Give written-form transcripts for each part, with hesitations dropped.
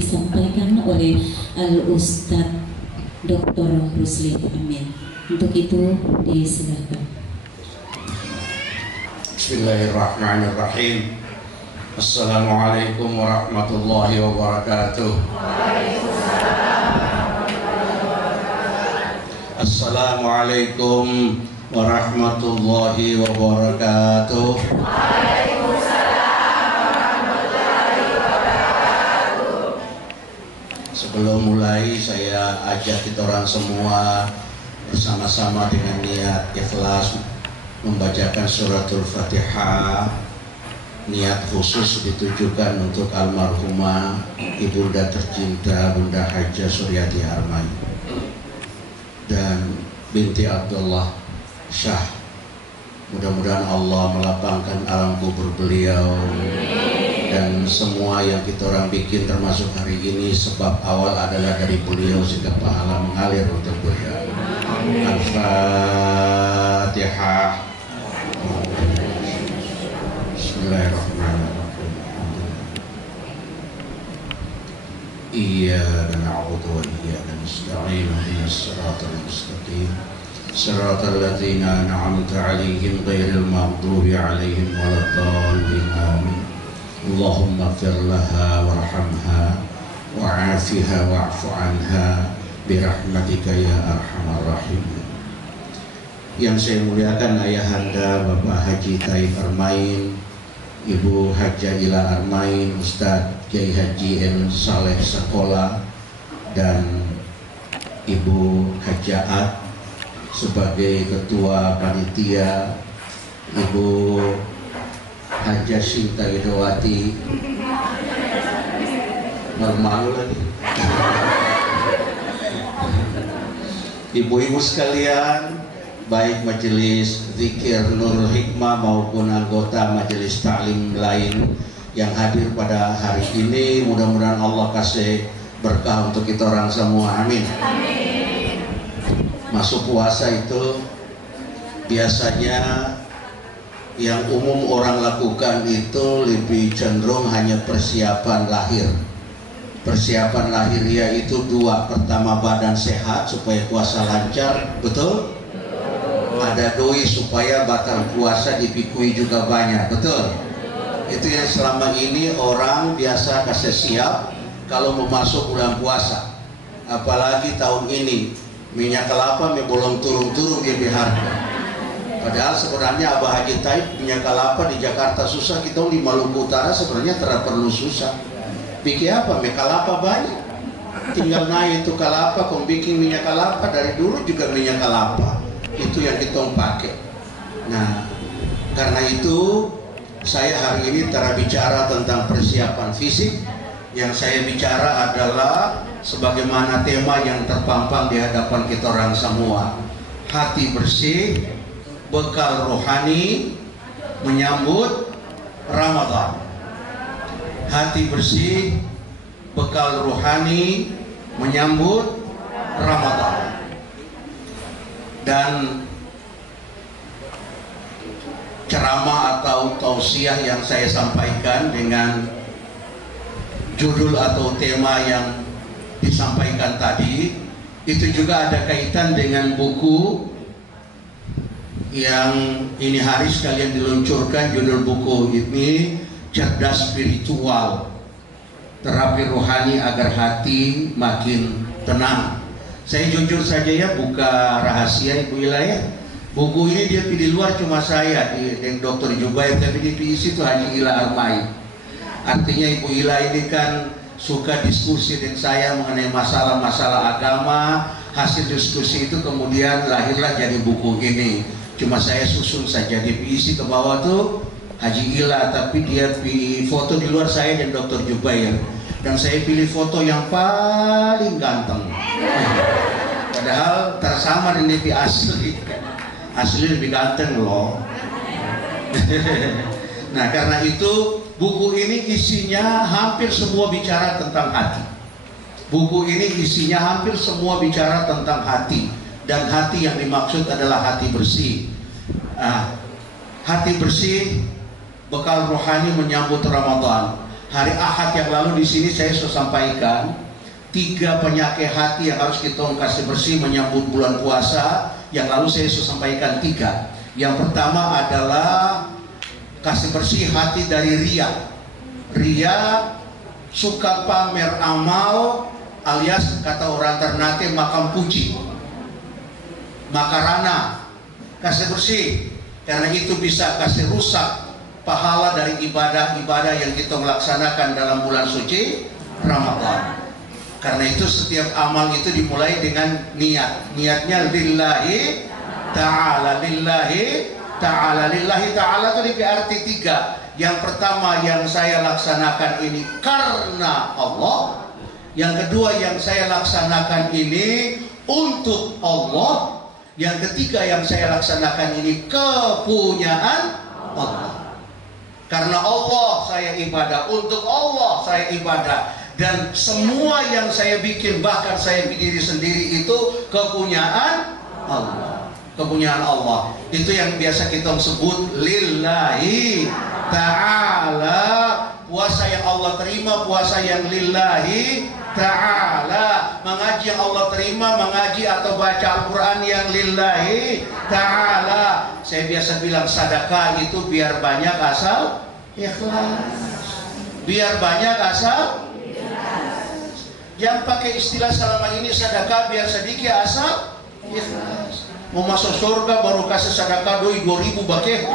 disampaikan oleh Al-Ustadz Dr. Rusli. Amin. Untuk itu disilakan. Bismillahirrahmanirrahim. Assalamualaikum warahmatullahi wabarakatuh. Assalamualaikum warahmatullahi wabarakatuh. Sebelum mulai, saya ajak kita orang semua bersama-sama dengan niat ikhlas membacakan suratul Fatihah. Niat khusus ditujukan untuk almarhumah ibunda tercinta Bunda Hajah Suryati Armai dan binti Abdullah Syah. Mudah-mudahan Allah melapangkan alam kubur beliau dan semua yang kita orang bikin termasuk hari ini sebab awal adalah dari beliau sehingga pahala mengalir untuk beliau. Al-Fatihah. Bismillahirrahmanirrahim. Iyyaka na'budu wa iyyaka nasta'in. Ihdinas siratal mustaqim. Siratal ladzina an'amta 'alaihim ghairil maghdubi 'alaihim waladdallin. Amin. Allahumma ighfir laha warhamha wa'afiha wa'fu 'anha birahmatika ya arhamar rahimin. Yang saya muliakan ayahanda Bapak Haji Taif Armain, Ibu Hajah Ila Armain, Ustadz Kiai Haji N. Saleh Sakola, dan Ibu Hajaat sebagai Ketua Panitia, Ibu Hajah Sinta Widowati, normal lagi. Ibu-ibu sekalian, baik majelis zikir Nurul Hikmah maupun anggota majelis taklim lain yang hadir pada hari ini, mudah-mudahan Allah kasih berkah untuk kita orang semua. Amin. Amin. Masuk puasa itu biasanya yang umum orang lakukan itu lebih cenderung hanya persiapan lahir. Persiapan lahiriah itu dua. Pertama, badan sehat supaya puasa lancar, betul? Ada doi supaya batal puasa dipikui juga banyak, betul? Itu yang selama ini orang biasa kasih siap kalau mau masuk bulan puasa. Apalagi tahun ini minyak kelapa belum turun-turun di harga. Padahal sebenarnya Abah Haji Taib minyak kelapa di Jakarta susah, kita di Maluku Utara sebenarnya tidak perlu susah. Bikin apa? Minyak kelapa banyak. Tinggal naik itu kelapa, kau bikin minyak kelapa, dari dulu juga minyak kelapa. Itu yang kita pakai. Nah, karena itu saya hari ini tidak bicara tentang persiapan fisik. Yang saya bicara adalah sebagaimana tema yang terpampang di hadapan kita orang semua. Hati bersih, bekal rohani menyambut Ramadan. Hati bersih, bekal rohani menyambut Ramadan. Dan ceramah atau tausiah yang saya sampaikan dengan judul atau tema yang disampaikan tadi itu juga ada kaitan dengan buku yang ini hari sekalian diluncurkan. Judul buku ini Cerdas Spiritual, Terapi Rohani Agar Hati Makin Tenang. Saya jujur saja ya, buka rahasia Ibu Ila ya. Buku ini dia di luar cuma saya dengan Dr. Jubair, tapi di isi itu Haji Ila Armai. Artinya Ibu Ila ini kan suka diskusi dengan saya mengenai masalah-masalah agama. Hasil diskusi itu kemudian lahirlah jadi buku ini. Cuma saya susun saja, di isi ke bawah tuh Haji Ila, tapi dia foto di luar saya dan Dr. Jubair, dan saya pilih foto yang paling ganteng. Padahal tersama dengan asli lebih ganteng loh. Nah, karena itu buku ini isinya hampir semua bicara tentang hati. Buku ini isinya hampir semua bicara tentang hati, dan hati yang dimaksud adalah hati bersih. Hati bersih, bekal rohani menyambut Ramadan. Hari Ahad yang lalu di sini saya sudah sampaikan 3 penyakit hati yang harus kita kasih bersih menyambut bulan puasa. Yang lalu saya sudah sampaikan 3. Yang pertama adalah kasih bersih hati dari ria. Ria suka pamer amal, alias kata orang Ternate makam puji, makarana. Kasih bersih, karena itu bisa kasih rusak pahala dari ibadah-ibadah yang kita laksanakan dalam bulan suci Ramadan. Karena itu setiap amal itu dimulai dengan niat. Niatnya lillahi ta'ala. Lillahi ta'ala. Lillahi ta'ala itu berarti 3. Yang pertama yang saya laksanakan ini karena Allah. Yang kedua yang saya laksanakan ini untuk Allah. Yang ketiga yang saya laksanakan ini kepunyaan Allah. Karena Allah saya ibadah, untuk Allah saya ibadah. Dan semua yang saya bikin, bahkan saya diri sendiri itu kepunyaan Allah. Kepunyaan Allah. Itu yang biasa kita sebut lillahi ta'ala. Puasa yang Allah terima, puasa yang lillahi ta'ala. Mengaji yang Allah terima, mengaji atau baca Al-Quran yang lillahi ta'ala. Saya biasa bilang sedekah itu biar banyak asal ikhlas. Biar banyak asal ikhlas. Yang pakai istilah selama ini sedekah biar sedikit asal ikhlas. Mau masuk surga baru kasih sedekah 2.000 bakeh.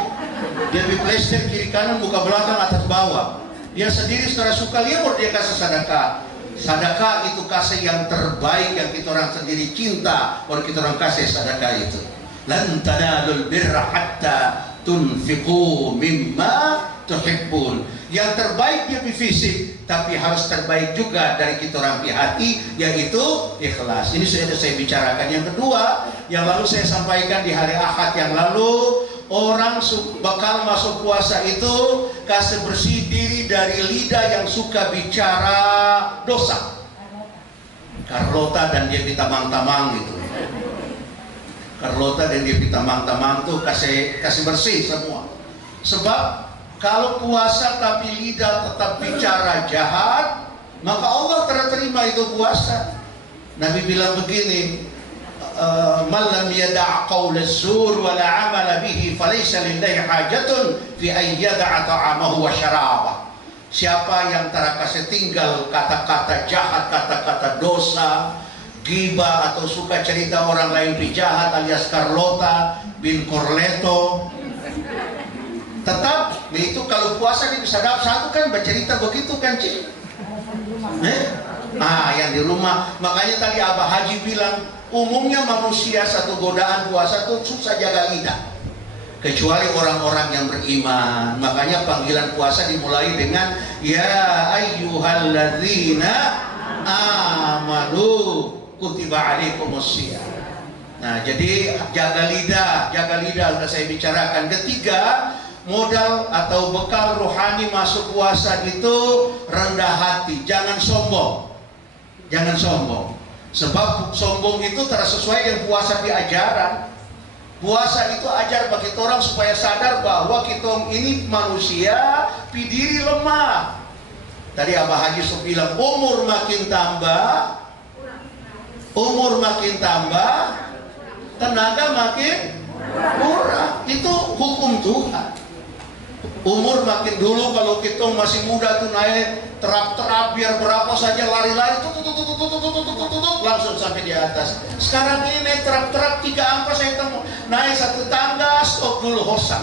Dia beli plester kiri kanan buka belakang atas bawah. Dia sendiri secara suka dia baru dia kasih sedekah. Sedekah itu kasih yang terbaik yang kita orang sendiri cinta, baru kita orang kasih sedekah itu. Lan tanalul birra hatta tunfiqu mimma tuhibbun. Yang terbaik dia di fisik, tapi harus terbaik juga dari kita orang di hati, yaitu ikhlas. Ini sudah saya bicarakan. Yang kedua, yang lalu saya sampaikan di hari Ahad yang lalu, orang bakal masuk puasa itu kasih bersih diri dari lidah yang suka bicara dosa. Carlota dan dia pitamang-tamang gitu. Carlota dan dia pitamang-tamang tuh kasih bersih semua. Sebab kalau puasa tapi lidah tetap bicara jahat, maka Allah terima itu puasa. Nabi bilang begini, man lam yada' qaul az-zur wa la 'amala bihi falaysa lillahi hajatun fi an yada'a ta'amahu wa syarabah. Siapa yang kasih tinggal kata-kata jahat, kata-kata dosa, ghibah atau suka cerita orang lain jahat alias Carlota bin Corleto, tetap itu kalau puasa dia bisa dapat satu kan bercerita begitu kan Cik? Yang di rumah. Makanya tadi Abah Haji bilang umumnya manusia satu godaan puasa itu susah jaga lidah, kecuali orang-orang yang beriman. Makanya panggilan puasa dimulai dengan ya ayyuhalladzina amanu kutiba alaikumusiyam. Nah, jadi jaga lidah sudah saya bicarakan. Ketiga, modal atau bekal rohani masuk puasa itu rendah hati, jangan sombong. Sebab sombong itu tidak sesuai dengan puasa di ajaran. Puasa itu ajar bagi orang supaya sadar bahwa kita ini manusia, diri lemah. Tadi Abah Haji bilang umur makin tambah, tenaga makin kurang. Itu hukum Tuhan. Umur makin dulu kalau kita masih muda tuh naik terap-terap biar berapa saja lari-lari langsung sampai di atas. Sekarang ini naik terap-terap 3 angka saya temu. Naik 1 tangga stop dulu hosa.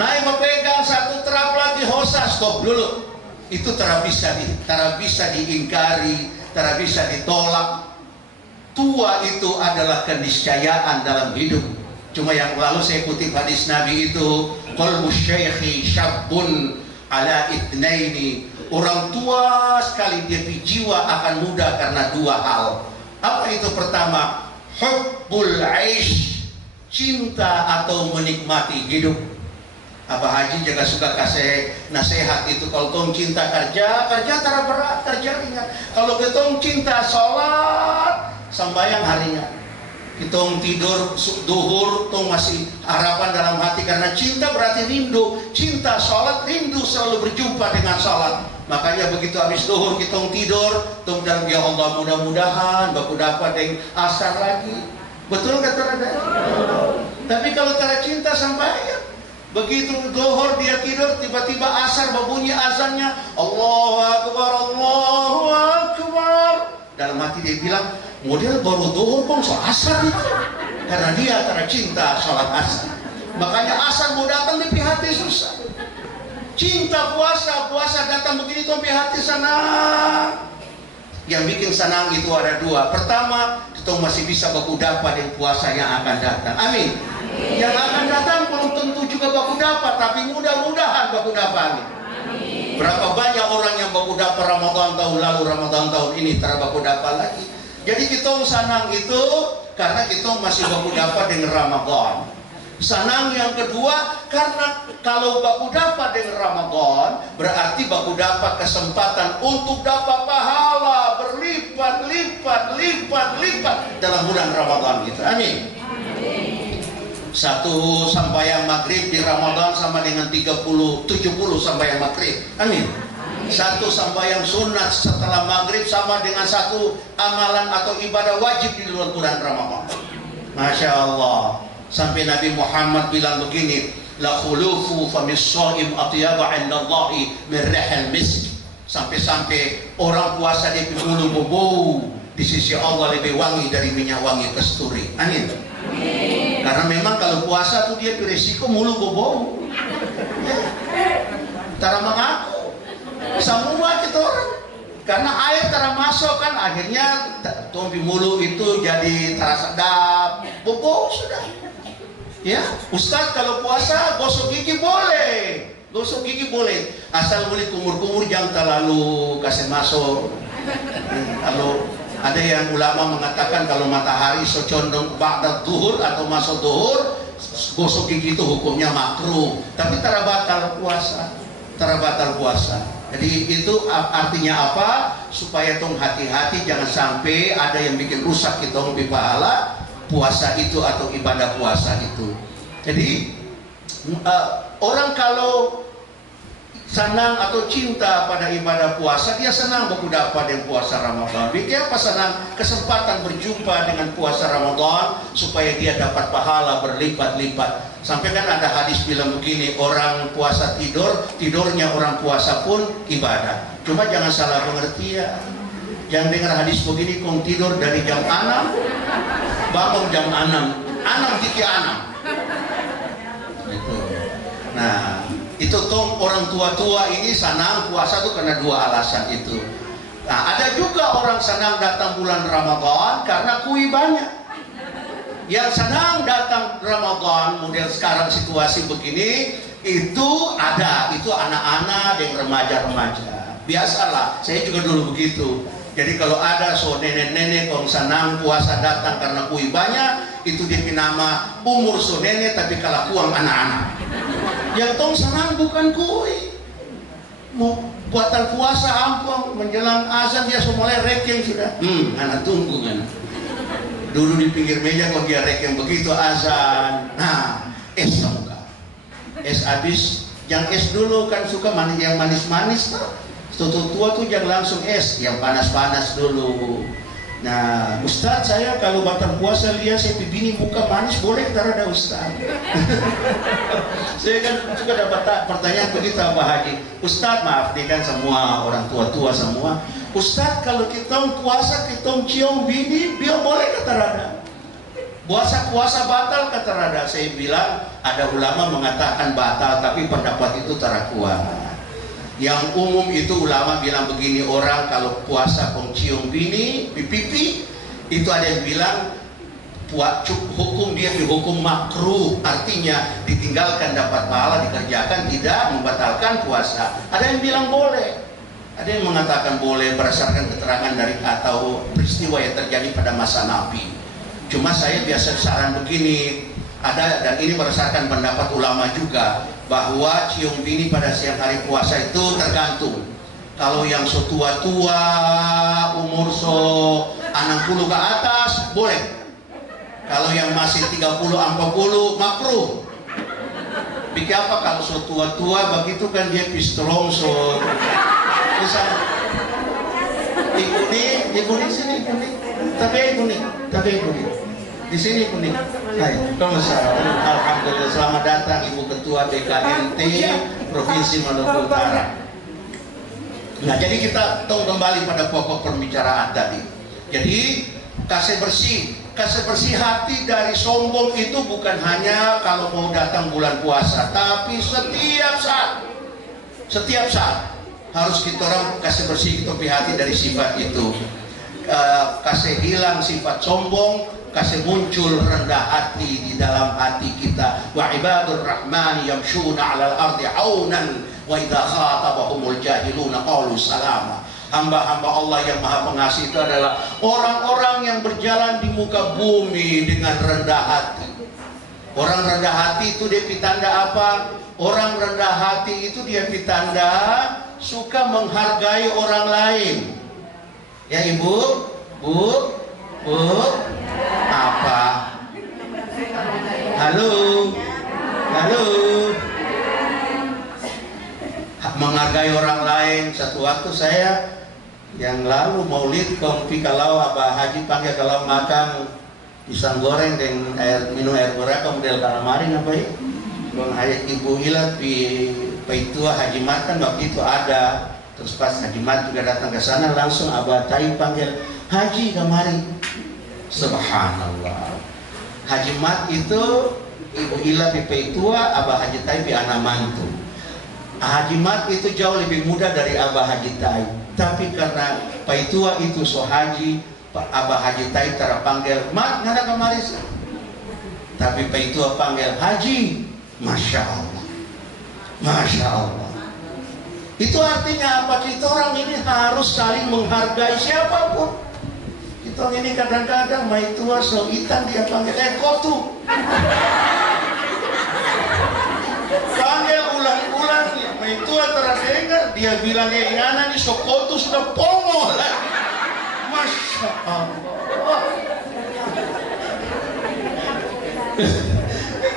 Naik memegang 1 terap lagi hosa stop dulu. Itu tidak bisa diingkari, tidak bisa ditolak. Tua itu adalah keniscayaan dalam hidup. Cuma yang lalu saya kutip hadis Nabi itu, qalbu syaikhi syabbun ala ithnaini. Orang tua sekali dia jiwa akan muda karena 2 hal. Apa itu? Pertama, hubbul aish, cinta atau menikmati hidup. Abah Haji juga suka kasih nasihat itu, kalau tong cinta kerja tara berat, kerja ringan. Kalau ketong cinta sholat, sembahyang harinya. Kitong tidur duhur, tong masih harapan dalam hati karena cinta berarti rindu. Cinta sholat, rindu selalu berjumpa dengan sholat. Makanya begitu habis duhur kitong tidur, tong dalam ya Allah mudah-mudahan baku dapat yang asar lagi. Betul kata Rada? Tapi kalau cara cinta sampai ya, begitu duhur dia tidur, tiba-tiba asar berbunyi azannya, Allahu Akbar, Allahu Akbar. Dalam hati dia bilang, model baru duhur kok so asar itu, karena dia karena cinta sholat asar. Makanya asar mau datang di hati susah. Cinta puasa datang begini tuh di hati senang. Yang bikin senang itu ada dua. Pertama, kita masih bisa baku dapat yang puasa yang akan datang. Amin. Yang akan datang belum tentu juga baku dapat, tapi mudah-mudahan baku dapat. Berapa banyak orang yang baku dapat Ramadan tahun lalu, Ramadan tahun ini tak baku dapat lagi. Jadi kita senang itu karena kita masih baku dapat dengan Ramadan. Senang yang kedua karena kalau baku dapat dengan Ramadan berarti baku dapat kesempatan untuk dapat pahala berlipat-lipat dalam bulan Ramadan gitu. Amin. Satu sembahyang maghrib di Ramadan sama dengan 70 sembahyang maghrib. Amin. Satu sembahyang sunat setelah maghrib sama dengan satu amalan atau ibadah wajib di luar bulan Ramadan. Masya Allah. Sampai Nabi Muhammad bilang begini, la khulufu famis shaim atyaba 'indallahi min rihal misk. Sampai orang puasa di mulut bau di sisi Allah lebih wangi dari minyak wangi kasturi. Amin. Karena memang kalau puasa tuh dia berisiko mulut bau. Tara mengaku semua kita orang. Karena air tara masuk kan akhirnya tompi mulut itu jadi terasa sedap, bau sudah. Ya, Ustaz kalau puasa gosok gigi boleh. Gosok gigi boleh. Asal boleh kumur-kumur jangan terlalu kasih masuk. Kalau ada yang ulama mengatakan kalau matahari condong ba'da zuhur atau masuk zuhur, gosok gigi itu hukumnya makruh. Tapi tara batal puasa. Tara batal puasa. Jadi itu artinya apa? Supaya tong hati-hati jangan sampai ada yang bikin rusak kita lebih pahala puasa itu atau ibadah puasa itu. Jadi orang kalau senang atau cinta pada ibadah puasa, dia senang baku dapat yang puasa Ramadan. Bikin apa senang? Kesempatan berjumpa dengan puasa Ramadan supaya dia dapat pahala berlipat-lipat. Sampai kan ada hadis bilang begini, orang puasa tidurnya orang puasa pun ibadah. Cuma jangan salah pengertian. Jangan dengar hadis begini, kong tidur dari jam 6 bangun jam 6 tiki 6 itu. Nah itu tong orang tua-tua ini senang puasa tuh karena dua alasan itu. Nah ada juga orang senang datang bulan Ramadan karena kui banyak. Yang senang datang Ramadan model sekarang situasi begini itu ada, itu anak-anak dan remaja-remaja. Biasalah, saya juga dulu begitu. Jadi kalau ada so nenek-nenek kong senang puasa datang karena kui banyak, itu dia nama umur so nenek tapi kelakuan anak-anak. Yang tong senang bukan kui, mau batal puasa ampun menjelang azan dia mulai reking sudah. Anak tunggu kan. Dulu di pinggir meja kok dia reking begitu azan. Nah, es enggak. Es habis, yang es dulu kan suka manis yang manis-manis tuh. Tua tuh jangan langsung es, yang panas-panas dulu. Nah, Ustaz saya kalau batal puasa lihat saya bini muka manis boleh taruh ada Ustaz. Saya kan suka dapat pertanyaan begitu Pak Haji. Ustaz maaf nih kan semua orang tua-tua semua. Ustaz kalau kita puasa kita cium bini dia boleh kata rada. Puasa batal kata rada. Saya bilang ada ulama mengatakan batal tapi pendapat itu terakuat. Yang umum itu ulama bilang begini, orang kalau puasa cium bini pipi itu ada yang bilang hukum dia dihukum makruh, artinya ditinggalkan dapat pahala, dikerjakan tidak membatalkan puasa. Ada yang bilang boleh, ada yang mengatakan boleh berdasarkan keterangan dari atau peristiwa yang terjadi pada masa Nabi. Cuma saya biasa saran begini, ada dan ini berdasarkan pendapat ulama juga, bahwa cium bini pada siang hari puasa itu tergantung. Kalau yang so tua-tua umur so 60 ke atas boleh. Kalau yang masih 30-40 makruh. Pikir apa kalau so tua-tua begitu kan dia pistrong so bisa ikunin sini ikunin tapi ikunin di sini ikunin. Hai, alhamdulillah, selamat datang Ibu Ketua BKNT Provinsi Maluku Utara. Nah, jadi kita kembali pada pokok pembicaraan tadi. Jadi kasih bersih hati dari sombong itu bukan hanya kalau mau datang bulan puasa, tapi setiap saat harus kita orang kasih bersih hati dari sifat itu. Kasih hilang sifat sombong, kasih muncul rendah hati di dalam hati kita. Wa ibadur rahmani yamshuna 'alal ardi aunan wa idza khatabahumul jahiluna qalu salama. Hamba-hamba Allah yang maha pengasih itu adalah orang-orang yang berjalan di muka bumi dengan rendah hati. Orang rendah hati itu dia pitanda apa? Orang rendah hati itu dia pitanda suka menghargai orang lain. Ya Ibu? Bu? Apa? Halo? Menghargai orang lain. Satu waktu saya yang lalu maulid kompi kalau Abah Haji panggil kalau makan pisang goreng dengan minum air berak model kalamarin apa ya? Bang Hayat Ibu Ilat di Paitua Haji Mat kan waktu itu ada. Terus pas Haji Mat juga datang ke sana langsung Abah Tai panggil Haji kemari. Subhanallah. Haji Mat itu Ibu Ilat di Paitua, Abah Haji Tai di Anamantu. Haji Mat itu jauh lebih muda dari Abah Haji Tai. Tapi karena Paitua itu so haji, Abah Haji Tai terpanggil Mat ngada kemari. Tapi Paitua panggil Haji. Masya Allah. Itu artinya apa? Kita orang ini harus saling menghargai siapapun. Kita orang ini kadang-kadang Paitua so itan dia panggil kotu. Panggil ulang-ulang itu antara dengar dia bilang ingana nih Sokotu sudah pongo lah. Masya Allah.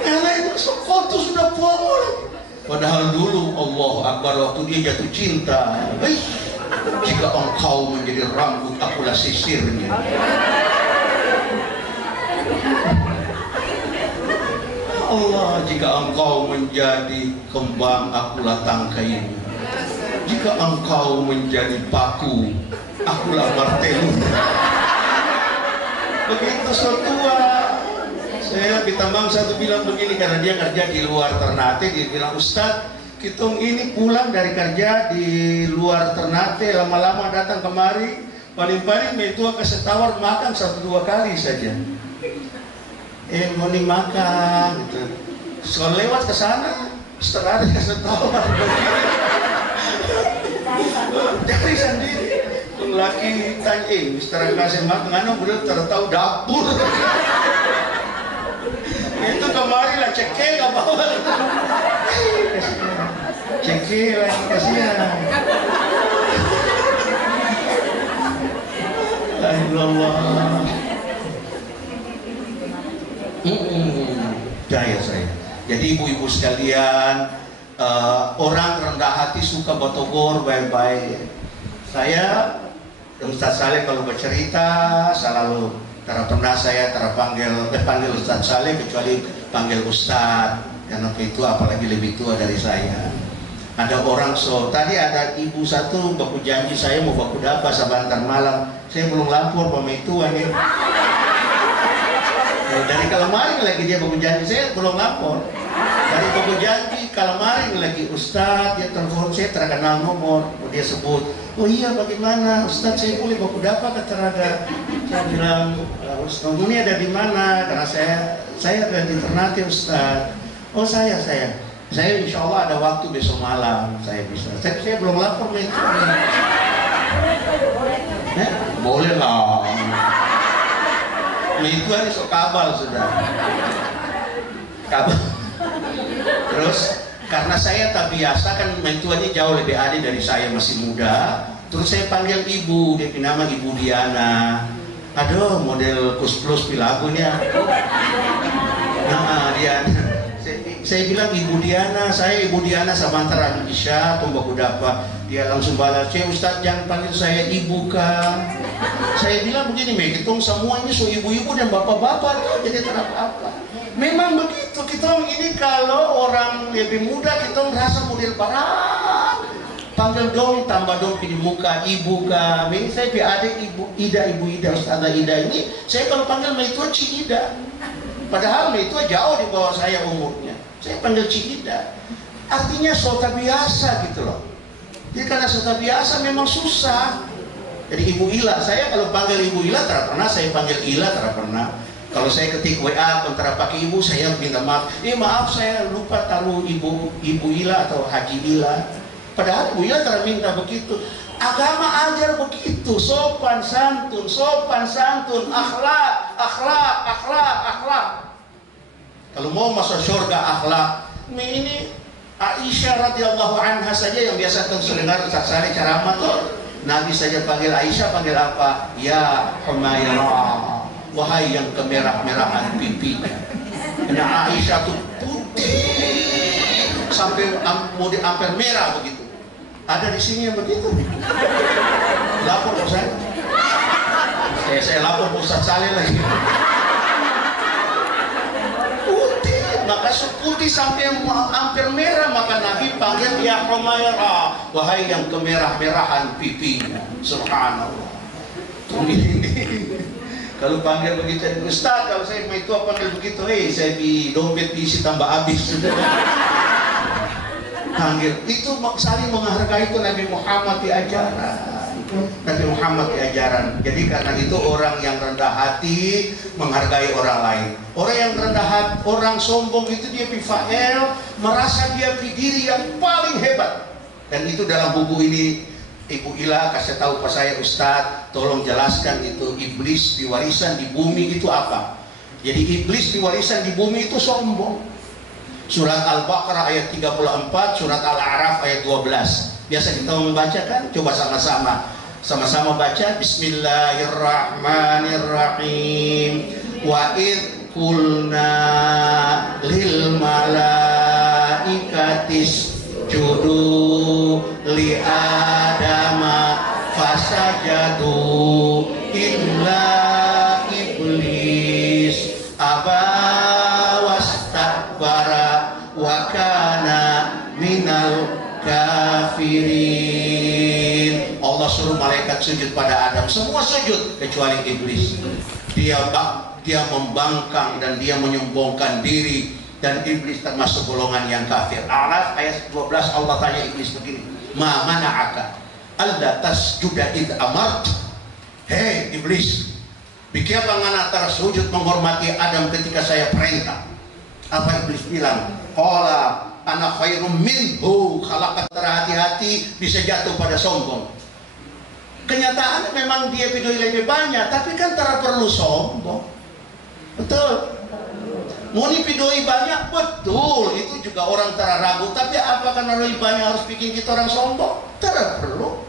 Ingana itu Sokotu sudah pongo lah. Padahal dulu Allah Akbar waktu dia jatuh cinta. Jika engkau menjadi rambut akulah sisirnya. Allah, jika engkau menjadi kembang akulah tangkainya. Jika engkau menjadi paku akulah martelu. Begitu setua. Saya Bitambang satu bilang begini karena dia kerja di luar Ternate. Dia bilang, Ustaz, kita ini pulang dari kerja di luar Ternate, lama-lama datang kemari, paling-paling Metua kasih tawar makan 1-2 kali saja. Mau dimakan gitu. Kalau lewat ke sana setelah ada kasih tawar jadi sendiri laki tanya setelah kasih makan udah tertahu dapur itu kemari lah ceke gak bawa ceke lagi kasihan. Allah Daya saya. Jadi ibu-ibu sekalian, orang rendah hati suka bertogor baik-baik. Saya Ustaz Saleh kalau bercerita selalu pernah saya panggil Ustaz Saleh kecuali panggil Ustaz karena itu apalagi lebih tua dari saya. Ada orang tadi ada ibu satu baku janji saya mau baku dapat sebentar malam, saya belum lapor sama itu ini. Dari Kalamaring lagi dia baku janji, saya belum lapor. Dari baku janji Kalamaring lagi Ustaz, dia telepon saya terkenal nomor, dia sebut, oh iya bagaimana Ustaz saya boleh baku dapat ke Teraga. Saya bilang, Ustaz ini ada di mana? Karena saya ada di Ternate Ustaz. Oh saya insya Allah ada waktu besok malam saya bisa. Saya belum lapor itu. Boleh lah. Itu hari sok kabal sudah. Kabal. Terus karena saya tak biasa kan mentuanya jauh lebih adik dari saya masih muda. Terus saya panggil ibu, dia nama Ibu Diana. Aduh, model kus-plus pilagunya. Nah, dia saya bilang Ibu Diana samantara Isya pembaku dapat. Dia langsung balas, Ustaz jangan panggil saya ibu kan. Saya bilang begini, kita semua ini so ibu-ibu dan bapak-bapak, jadi tak apa-apa. Memang begitu, kita ini kalau orang lebih muda kita merasa model barat. Panggil dong, tambah dong di muka ibu kami. Saya adik ibu Ida, Ustazah Ida ini, saya kalau panggil Maitua Ci Ida. Padahal Maitua jauh di bawah saya umurnya. Saya panggil Ci Ida. Artinya sota biasa gitu loh. Jadi karena sota biasa memang susah. Jadi Ibu Ila, saya kalau panggil Ibu Ila tidak pernah, saya panggil Ila tidak pernah. Kalau saya ketik WA antara pakai ibu, saya minta maaf. Maaf saya lupa taruh Ibu Ila atau Haji Ila. Padahal Ibu Ila tidak minta begitu. Agama ajar begitu, sopan santun, akhlak. Kalau mau masuk surga akhlak. Ini Aisyah radhiyallahu anha saja yang biasa dengar Ustaz Saleh ceramah tuh. Nabi saja panggil Aisyah, panggil apa? Ya Humairah, wahai yang kemerah-merahan pipinya. Karena Aisyah tuh putih sampai hampir merah begitu. Ada di sini yang begitu. Lapor ke saya. Saya lapor ke Ustaz Saleh lagi. Maka putih sampai hampir merah, maka Nabi panggil ya Humairah, wahai yang kemerah-merahan pipinya. Subhanallah. Kalau panggil begitu, Ustaz, kalau saya mau itu panggil begitu, saya di dompet diisi tambah habis. Panggil itu saling menghargai, itu Nabi Muhammad diajaran. Nabi Muhammad diajaran. Jadi karena itu orang yang rendah hati menghargai orang lain. Orang yang rendah hati, orang sombong itu dia pifael, merasa dia diri yang paling hebat. Dan itu dalam buku ini Ibu Ila kasih tahu ke saya, Ustaz, tolong jelaskan itu iblis di warisan di bumi itu apa. Jadi iblis di warisan di bumi itu sombong. Surat Al-Baqarah ayat 34, surat Al-A'raf ayat 12. Biasa kita membacakan, coba sama-sama baca. Bismillahirrahmanirrahim. Wa id qulna lil malaikatis judu li adama fasajadu illa iblis aba wastakbara wa kana minal kafirin. Allah suruh malaikat sujud pada Adam, semua sujud kecuali iblis. Dia membangkang dan dia menyombongkan diri, dan iblis termasuk golongan yang kafir. A'raf ayat 12 Allah tanya iblis begini, ma mana'aka alla tasjuda id amart. Hei iblis, bikin ngana tersujud menghormati Adam ketika saya perintah. Apa iblis bilang? Qala ana khairum minhu, khalaqat, terhati-hati bisa jatuh pada sombong. Kenyataan memang dia video lebih banyak, tapi kan tak perlu sombong. Betul. Muni pidoi banyak, betul. Itu juga orang teraragu. Tapi apakah lebih banyak harus bikin kita orang sombong? Tidak perlu.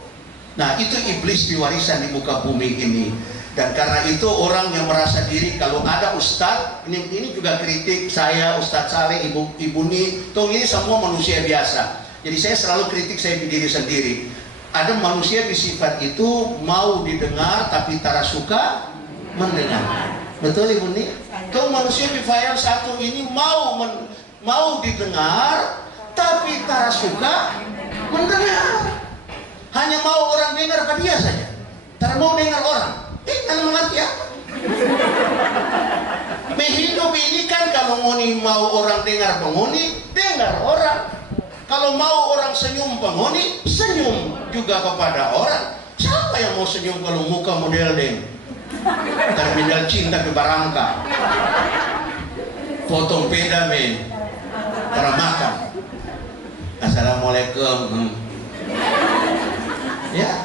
Nah, itu iblis diwarisan di muka bumi ini. Dan karena itu orang yang merasa diri, kalau ada ustadz, ini juga kritik saya, Ustadz Saleh, Ibu Ni, ini semua manusia biasa. Jadi saya selalu kritik saya diri sendiri. Ada manusia bersifat itu mau didengar tapi tak suka mendengar. Betul Ibu Ni? Kau manusia bifayal satu ini mau didengar tapi tak suka mendengar. Hanya mau orang dengar ke dia saja. Tak mau dengar orang. Kan mengerti ya? Hidup ini kan kalau mau orang dengar penghuni, dengar orang. Kalau mau orang senyum penghuni, senyum juga kepada orang. Siapa yang mau senyum kalau muka model deng? Terminal cinta ke Barangka, potong peda men, termakan. Assalamualaikum. Ya,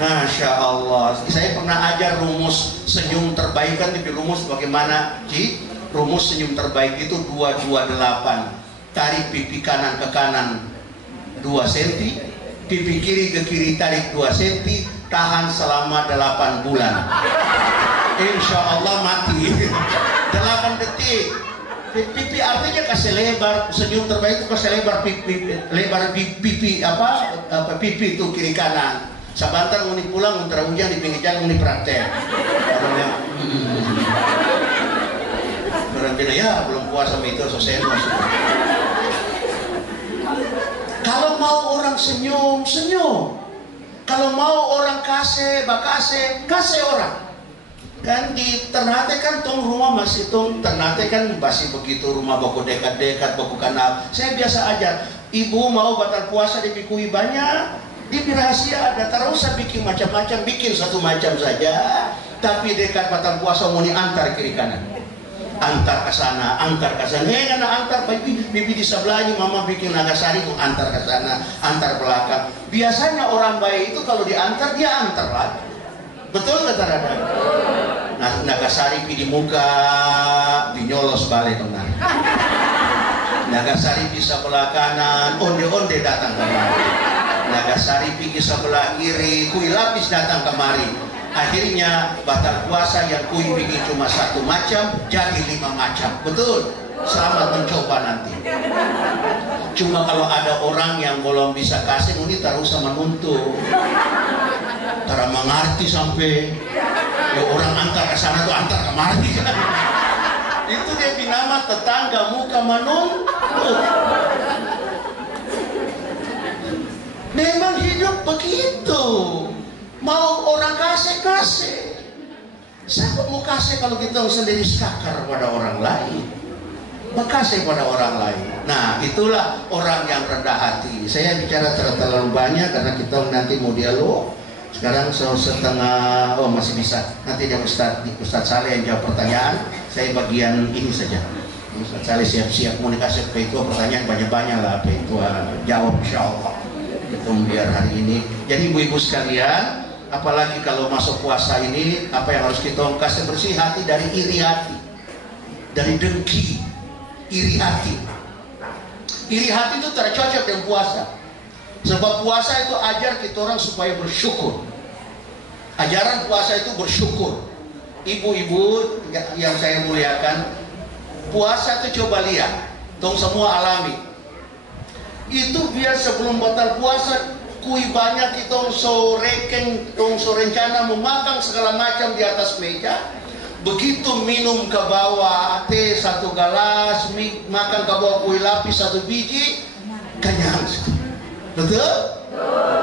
Masya Allah. Saya pernah ajar rumus senyum terbaik, kan di rumus bagaimana Ci? Rumus senyum terbaik itu 228. Tarik pipi kanan ke kanan 2 cm, pipi kiri ke kiri tarik 2 cm, tahan selama 8 bulan. Insya Allah mati. 8 detik. Pipi artinya kasih lebar, senyum terbaik itu kasih lebar pipi, lebar pipi pipi itu kiri kanan. Sabantar mau pulang, mau hujan di pinggir jalan, mau praktek. Orang bilang ya belum puas sama itu, selesai. Kalau mau orang senyum, senyum. Kalau mau orang kasih orang. Kan di Ternate kan tong rumah masih tong Ternate kan masih begitu rumah baku dekat-dekat baku kanal. Saya biasa aja, ibu mau batal puasa dipikui banyak, di rahasia ada, tak usah bikin macam-macam, bikin satu macam saja. Tapi dekat batal puasa mau antar kiri kanan, antar ke sana, antar ke sana. Karena antar bibi di sebelahnya, mama bikin nagasari mau antar ke sana, antar belakang. Biasanya orang baik itu kalau diantar dia antar lagi. Betul kata Rada? Nah, Nagasari di muka dinyolos balik benar. Nagasari di sebelah kanan, onde-onde datang kemari. Nagasari di sebelah kiri, kui lapis datang kemari. Akhirnya batal puasa yang kui bikin cuma satu macam jadi 5 macam. Betul? Selamat mencoba nanti. Cuma kalau ada orang yang belum bisa kasih, ini terus sama menuntut. Tara mengerti sampai ya orang antar ke sana tuh antar kemari kan. Itu dia nama tetangga muka menuntut. Memang hidup begitu. Mau orang kasih. Siapa mau kasih kalau kita sendiri sakar pada orang lain? Makasih pada orang lain. Nah, itulah orang yang rendah hati. Saya bicara terlalu banyak karena kita nanti mau dialog. Sekarang setengah, masih bisa. Nanti dia Ustadz Saleh yang jawab pertanyaan. Saya bagian ini saja. Ustadz Saleh siap-siap komunikasi apa itu, pertanyaan banyak-banyak lah apa itu, jawab insya Allah. Itu biar hari ini. Jadi ibu-ibu sekalian, apalagi kalau masuk puasa ini, apa yang harus kita kasih bersih hati dari iri hati, dari dengki, iri hati. Iri hati itu tercocok dengan puasa. Sebab puasa itu ajar kita orang supaya bersyukur. Ajaran puasa itu bersyukur. Ibu-ibu yang saya muliakan, puasa itu coba lihat, tong semua alami. Itu biar sebelum batal puasa, kui banyak kita so rencana memakan segala macam di atas meja. Begitu minum ke bawah teh 1 gelas, makan ke bawah kue lapis 1 biji, kenyang. Betul?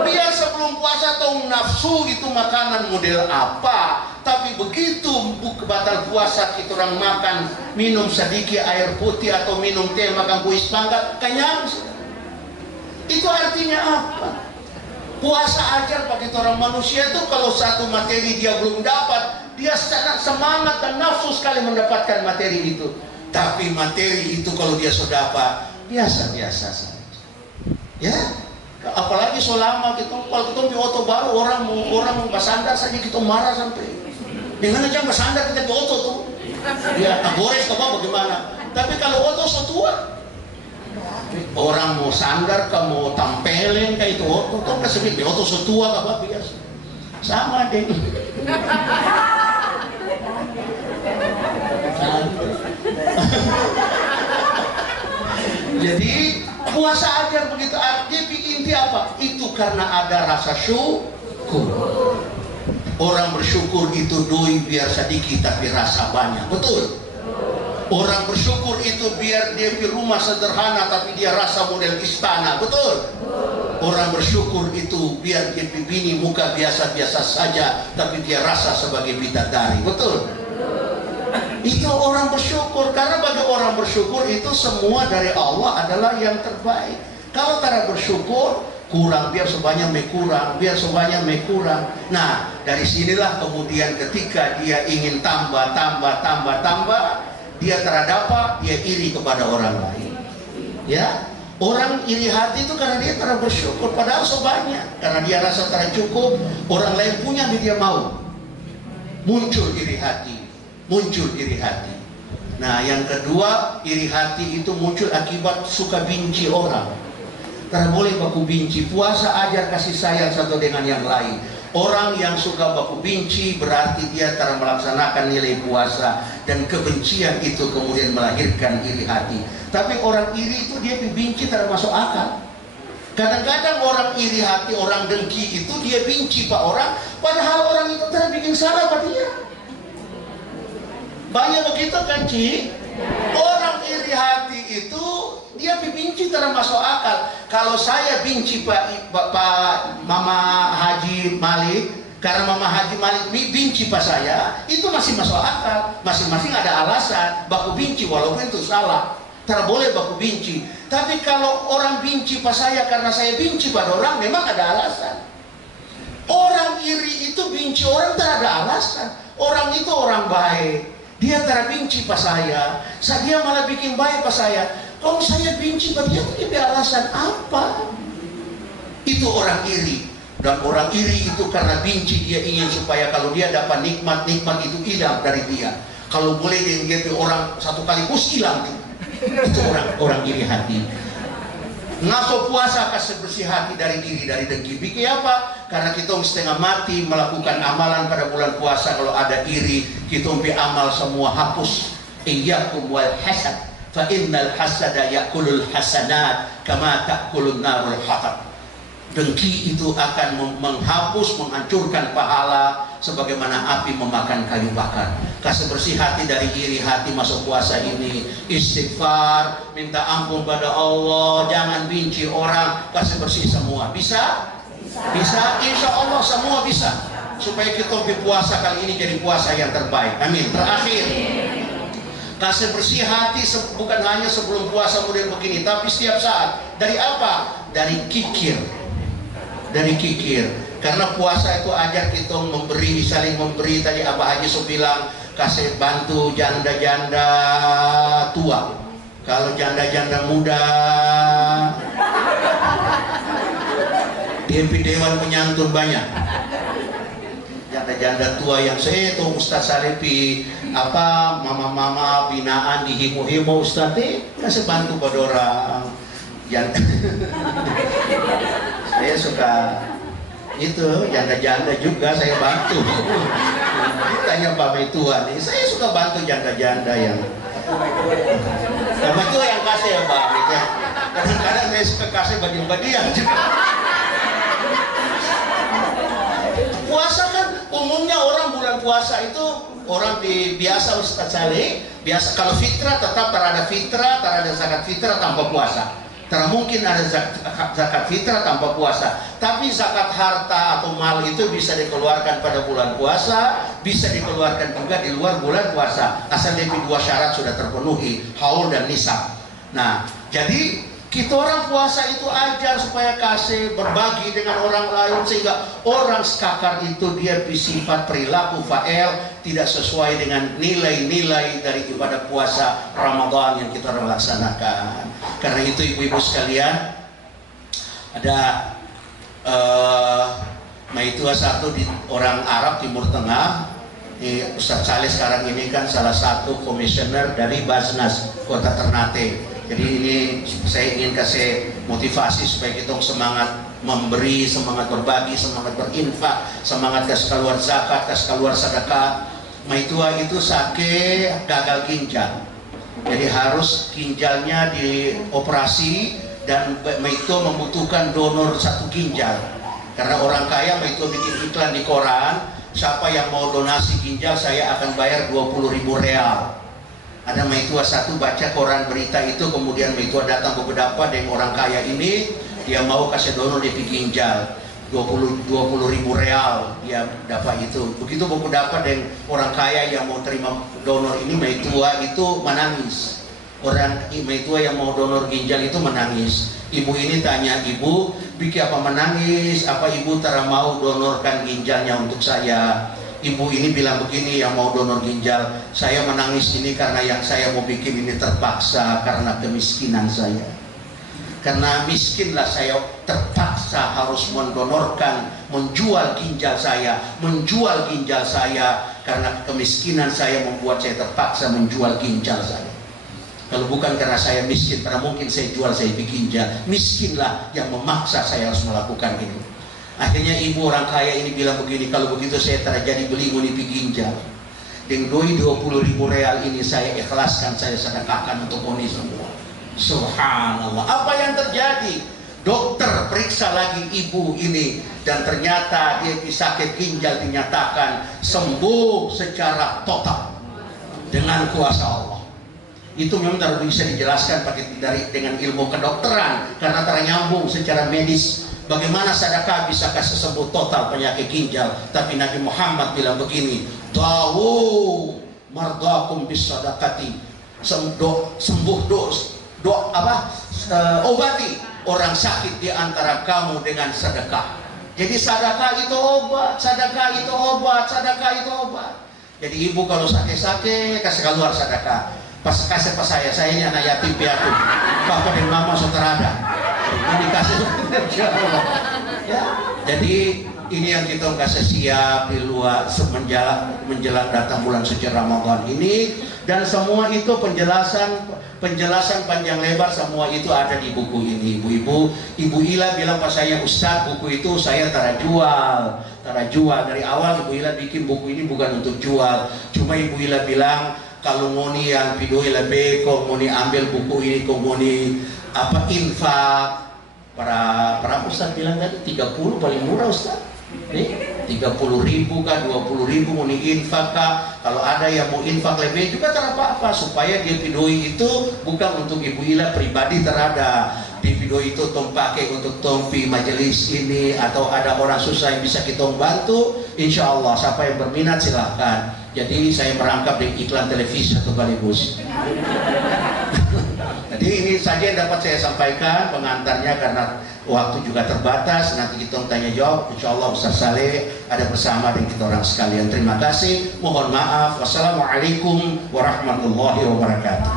Biar sebelum puasa tong nafsu itu makanan model apa. Tapi begitu batal puasa kita orang makan, minum sedikit air putih atau minum teh, makan kue sepangkat, kenyang. Itu artinya apa? Puasa ajar bagi orang manusia itu kalau satu materi dia belum dapat, dia sangat semangat dan nafsu sekali mendapatkan materi itu. Tapi materi itu kalau dia sudah dapat, biasa-biasa saja. Ya? Apalagi selama kita kalau kita di oto baru orang mau bersandar saja kita marah sampai dengan aja bersandar kita di oto tuh ya gores apa bagaimana. Tapi kalau oto so tua orang mau sandar kamu tampelin kayak itu oto tuh kesebut di oto so tua apa biasa sama deh. Jadi puasa ajar begitu, inti apa? Itu karena ada rasa syukur. Orang bersyukur itu doi biar sedikit tapi rasa banyak. Betul? Orang bersyukur itu biar dia di rumah sederhana tapi dia rasa model istana. Betul? Orang bersyukur itu biar dia bini muka biasa-biasa saja tapi dia rasa sebagai bidadari. Betul? Itu orang bersyukur. Karena bagi orang bersyukur itu semua dari Allah adalah yang terbaik. Kalau cara bersyukur kurang, biar sebanyak mekurang, biar sebanyak mekurang. Nah, dari sinilah kemudian ketika dia ingin tambah, dia terdapat, dia iri kepada orang lain. Ya, orang iri hati itu karena dia tidak bersyukur, padahal sebanyak. Karena dia rasa tidak cukup, orang lain punya dia mau. Muncul iri hati. Nah, yang kedua, iri hati itu muncul akibat suka benci orang. Karena boleh baku benci. Puasa ajar kasih sayang satu dengan yang lain. Orang yang suka baku benci berarti dia telah melaksanakan nilai puasa, dan kebencian itu kemudian melahirkan iri hati. Tapi orang iri itu dia benci tidak masuk akal. Kadang-kadang orang iri hati, orang dengki itu dia benci pak orang, padahal orang itu telah bikin salah pada dia. Banyak begitu kan Ci? Orang iri hati itu dia benci tidak masuk akal. Kalau saya benci Pak Mama Haji Malik, karena Mama Haji Malik benci Pak saya, itu masih masuk akal. Masing-masing ada alasan baku benci, walaupun itu salah. Tidak boleh baku benci. Tapi kalau orang benci Pak saya karena saya benci pada orang, memang ada alasan. Orang iri itu benci orang tidak ada alasan. Orang itu orang baik, dia terbenci pas saya dia malah bikin baik pas saya. Kalau saya benci pada dia, itu dia alasan apa? Itu orang iri. Dan orang iri itu karena benci, dia ingin supaya kalau dia dapat nikmat itu hilang dari dia. Kalau boleh dia orang satu kali hilang. Itu orang iri hati. Ngaso puasa kasih bersih hati dari diri, dari dengki. Bikin apa? Karena kita setengah mati melakukan amalan pada bulan puasa. Kalau ada iri, kita amal semua hapus. Iyyakum wal hasad, fa innal hasada yakulul hasanat kama takulun narul hatab. Dengki itu akan menghapus, menghancurkan pahala sebagaimana api memakan kayu bakar. Kasih bersih hati dari iri hati masuk puasa ini. Istighfar, minta ampun pada Allah, jangan benci orang, kasih bersih semua. Bisa? Bisa? Insya Allah semua bisa. Supaya kita puasa kali ini jadi puasa yang terbaik. Amin. Terakhir, kasih bersih hati bukan hanya sebelum puasa model begini, tapi setiap saat. Dari apa? Dari kikir. Dari kikir. Karena puasa itu ajar kita memberi, saling memberi. Tadi Abah Haji so bilang, kasih bantu janda-janda tua. Kalau janda-janda muda, DMP Dewan Penyantun banyak. Janda-janda tua yang saya itu Ustaz Salepi apa mama-mama binaan di himo-himo Ustaz kasih bantu pada orang. Saya suka itu janda-janda juga saya bantu. Tanya Pak Tua nih, saya suka bantu janda-janda yang Pak Tua yang kasih ya Pak. Kadang-kadang saya suka kasih badiang-badiang juga. Puasa kan umumnya orang bulan puasa itu orang biasa Ustaz Saleh biasa kalau fitrah tetap terada fitrah, terada zakat fitrah tanpa puasa. Karena mungkin ada zakat fitrah tanpa puasa. Tapi zakat harta atau mal itu bisa dikeluarkan pada bulan puasa, bisa dikeluarkan juga di luar bulan puasa. Asal lebih dua syarat sudah terpenuhi, haul dan nisab. Nah, jadi kita orang puasa itu ajar supaya kasih berbagi dengan orang lain, sehingga orang sekakar itu dia bersifat perilaku fa'el tidak sesuai dengan nilai-nilai dari ibadah puasa Ramadan yang kita laksanakan. Karena itu ibu-ibu sekalian, ada Maitua satu di orang Arab Timur Tengah. Ustaz Saleh sekarang ini kan salah satu komisioner dari Basnas Kota Ternate. Jadi ini saya ingin kasih motivasi supaya kita semangat memberi, semangat berbagi, semangat berinfak, semangat kasih keluar zakat, kasih keluar sedekah. Maitua itu sakit gagal ginjal. Jadi harus ginjalnya dioperasi dan Maitua membutuhkan donor satu ginjal. Karena orang kaya Maitua bikin iklan di koran, siapa yang mau donasi ginjal saya akan bayar 20.000 real. Ada Maitua satu baca koran berita itu, kemudian Maitua datang beberapa dengan orang kaya ini, dia mau kasih donor di ginjal 20.000 real dia dapat itu. Begitu buku dapat dengan orang kaya yang mau terima donor ini, Maitua itu menangis. Orang Maitua yang mau donor ginjal itu menangis. Ibu ini tanya, ibu bikin apa menangis? Apa ibu tak mau donorkan ginjalnya untuk saya? Ibu ini bilang begini, yang mau donor ginjal, saya menangis ini karena yang saya mau bikin ini terpaksa karena kemiskinan saya. Karena miskinlah saya terpaksa harus mendonorkan, menjual ginjal saya karena kemiskinan saya membuat saya terpaksa menjual ginjal saya. Kalau bukan karena saya miskin, karena mungkin saya jual saya bikin ginjal, miskinlah yang memaksa saya harus melakukan ini. Akhirnya ibu orang kaya ini bilang begini, kalau begitu saya terjadi beli munipi ginjal. Dengan doi 20.000 real ini saya ikhlaskan, saya sedekahkan untuk moni semua. Subhanallah. Apa yang terjadi? Dokter periksa lagi ibu ini dan ternyata dia sakit ginjal dinyatakan sembuh secara total dengan kuasa Allah. Itu memang tidak bisa dijelaskan pakai dengan ilmu kedokteran karena ternyambung secara medis. Bagaimana sedekah bisa kasih sembuh total penyakit ginjal? Tapi Nabi Muhammad bilang begini, "Dawu mardakum bis sadaqati." Obati orang sakit di antara kamu dengan sedekah. Jadi sedekah itu obat, sedekah itu obat, sedekah itu obat. Jadi ibu kalau sakit-sakit kasih keluar sedekah. Kasih pas saya ini anak yatim piatu, papa dan mama saudara ada. Ini kasih ya. Jadi ini yang kita kasih siap di luar menjelang datang bulan suci Ramadan ini, dan semua itu penjelasan panjang lebar semua itu ada di buku ini. Ibu Ila bilang pas saya, Ustaz, buku itu saya tara jual dari awal. Ibu Ila bikin buku ini bukan untuk jual, cuma Ibu Ila bilang kalau moni yang video lebih kok moni ambil buku ini kok moni infak. Para Ustaz bilang tadi 30 paling murah Ustaz. 30.000 kah, 20.000 mau infak kah? Kalau ada yang mau infak lebih juga tak apa-apa, supaya dia video itu bukan untuk Ibu Ila pribadi terada. Di video itu tong pakai untuk tompi majelis ini, atau ada orang susah yang bisa kita bantu, insya Allah siapa yang berminat silahkan. Jadi saya merangkap di iklan televisi satu sekaligus. Jadi ini saja yang dapat saya sampaikan pengantarnya karena waktu juga terbatas. Nanti kita tanya jawab. Insya Allah Ustaz Saleh ada bersama dengan kita orang sekalian. Terima kasih. Mohon maaf. Wassalamualaikum warahmatullahi wabarakatuh.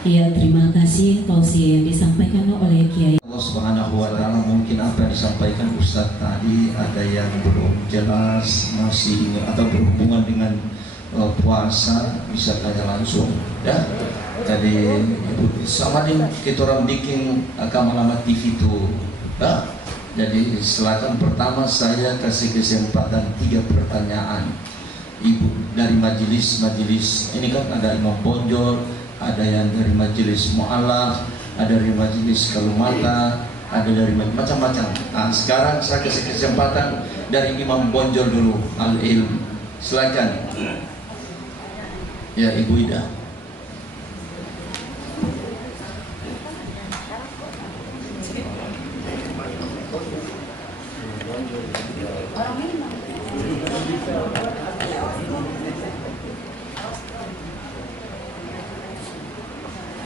Ya, terima kasih tausiah yang disampaikan oleh Kiai. Allah Subhanahu wa Ta'ala, mungkin apa yang disampaikan Ustadz tadi ada yang belum jelas, masih atau berhubungan dengan puasa, bisa tanya langsung ya. Tadi sama dengan kita orang bikin Kamalama TV itu ya. Jadi silakan, pertama saya kasih kesempatan 3 pertanyaan Ibu dari majelis ini kan ada Imam Bonjol, ada yang dari majelis mu'alaf, ada dari majelis Kalumata, ada dari macam-macam. Nah, sekarang saya kasih kesempatan dari Imam Bonjol dulu, Al-Ilm. Silakan. Ya, Ibu Ida.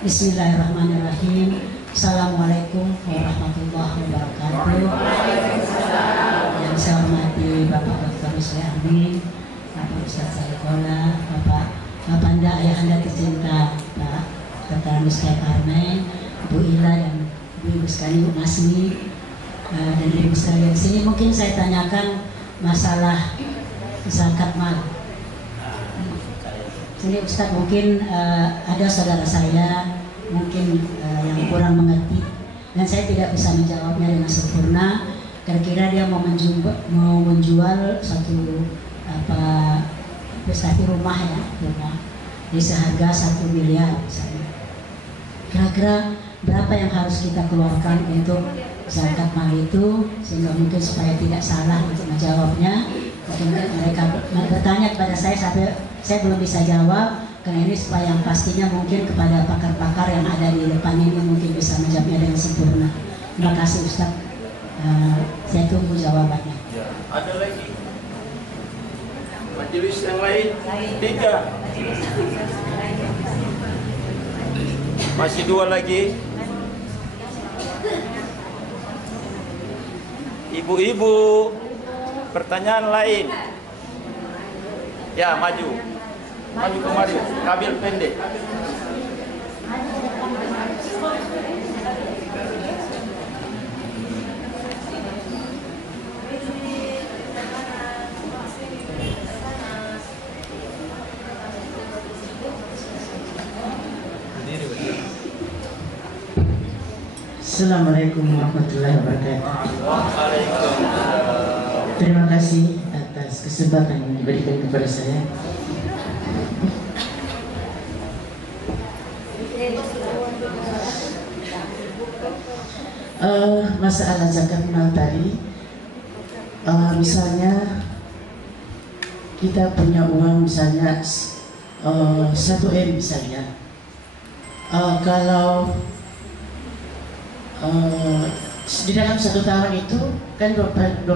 Bismillahirrahmanirrahim. Assalamualaikum warahmatullahi wabarakatuh. Yang saya hormati Bapak Dr. Rusli Amin, Bapak Ustaz Saikola, Bapak Anda, ayah Anda tercinta, Pak Dr. Mustafa Karmen, Ibu Ila dan Ibu sekalian, Ibu Masmi dan Ibu sekalian sini. Mungkin saya tanyakan masalah zakat mal. Ini Ustaz, mungkin ada saudara saya mungkin yang kurang mengerti dan saya tidak bisa menjawabnya dengan sempurna. Kira-kira dia mau menjual satu investasi rumah di seharga 1 miliar misalnya. Kira-kira berapa yang harus kita keluarkan untuk zakat mal itu, sehingga mungkin supaya tidak salah untuk menjawabnya. Mungkin mereka bertanya kepada saya sampai saya belum bisa jawab, karena ini supaya yang pastinya mungkin kepada pakar-pakar yang ada di depan ini mungkin bisa menjawabnya dengan sempurna. Terima kasih Ustaz. Saya tunggu jawabannya. Ya, ada lagi majelis yang lain? 3. Masih 2 lagi. Ibu-ibu, pertanyaan lain. Ya, maju kemari, kabel pendek. Assalamualaikum warahmatullahi wabarakatuh. Terima kasih atas kesempatan yang diberikan kepada saya. Masalah zakat mal tadi, misalnya kita punya uang misalnya 1 M misalnya, kalau di dalam 1 tahun itu kan 2,5%.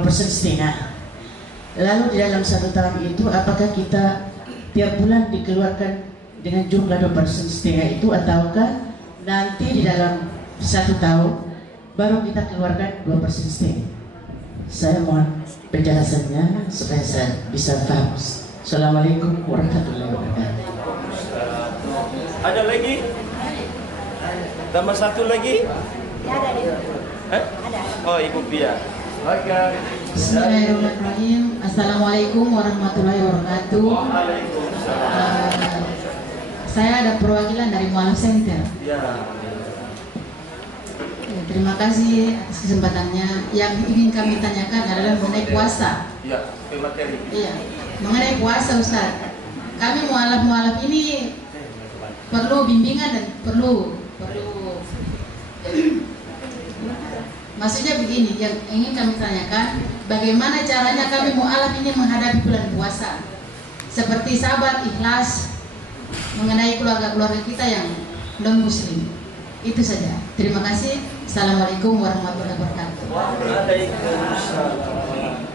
Lalu di dalam 1 tahun itu apakah kita tiap bulan dikeluarkan dengan jumlah 2,5% itu, ataukah nanti di dalam 1 tahun baru kita keluarkan 2,5%? Saya mohon penjelasannya supaya saya bisa paham. Assalamualaikum warahmatullahi wabarakatuh. Ada lagi? Tambah 1 lagi? Ya, ada. Ada. Oh, Ibu Pia. Oke. Bismillahirrahmanirrahim. Assalamualaikum warahmatullahi wabarakatuh. Waalaikumsalam. Saya ada perwakilan dari Mualaf Center. Ya. Terima kasih atas kesempatannya. Yang ingin kami tanyakan adalah mengenai puasa. Ya, materi. Iya, mengenai puasa Ustaz. Kami mualaf ini perlu bimbingan dan perlu maksudnya begini, yang ingin kami tanyakan, bagaimana caranya kami mualaf ini menghadapi bulan puasa, seperti sabar, ikhlas mengenai keluarga-keluarga kita yang non muslim. Itu saja. Terima kasih. Assalamualaikum warahmatullahi wabarakatuh. Waalaikumsalam.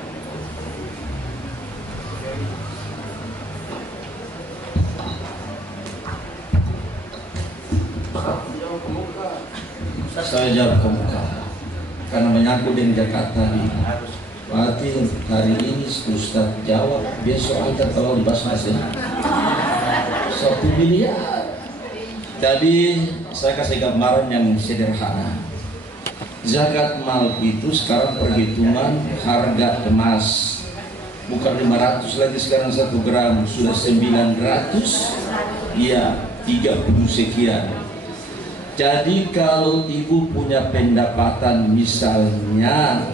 Saya jawab ke muka karena menyangkut dengan Jakarta tadi. Berarti hari ini Ustaz jawab, besok kita kalau di Basnas ya 1 miliar. Jadi saya kasih gambaran yang sederhana. Zakat mal itu sekarang perhitungan harga emas, bukan 500 lagi sekarang 1 gram sudah 900, ya 30 sekian. Jadi kalau ibu punya pendapatan misalnya,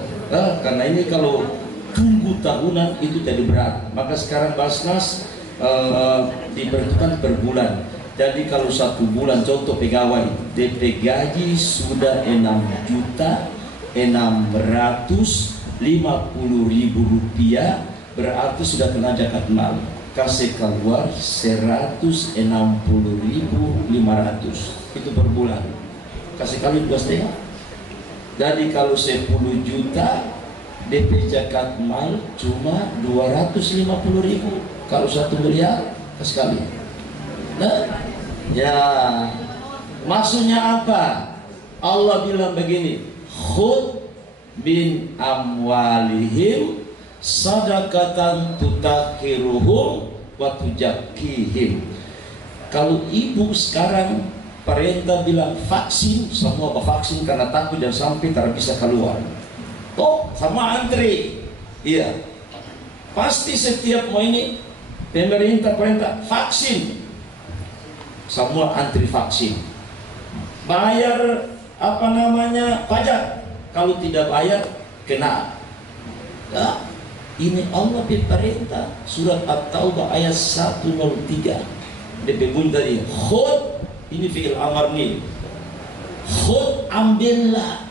karena ini kalau tunggu tahunan itu jadi berat, maka sekarang Basnas diperhitungkan per bulan. Jadi kalau 1 bulan contoh pegawai DP gaji sudah 6.650.000 rupiah, berarti sudah kena zakat mal. Kasih keluar 160.500 itu per bulan, kasih kali 2,5. Jadi kalau 10 juta DP zakat mal cuma 250.000. Kalau 1 miliar kasih kali. Nah, ya maksudnya apa? Allah bilang begini, khud bin amwalihim sadaqatan tutakhiruhum wa tujakkihim. Kalau ibu sekarang perintah bilang vaksin, semua vaksin karena takut jangan sampai tak bisa keluar. Oh, sama antri. Iya. Pasti setiap mau ini pemerintah perintah vaksin. Semua antri vaksin. Bayar pajak. Kalau tidak bayar kena. Nah, ini Allah berperintah, surat At-Taubah ayat 103. DP bunyi tadi, khud, ini fi'il amar nih. Khud, ambillah.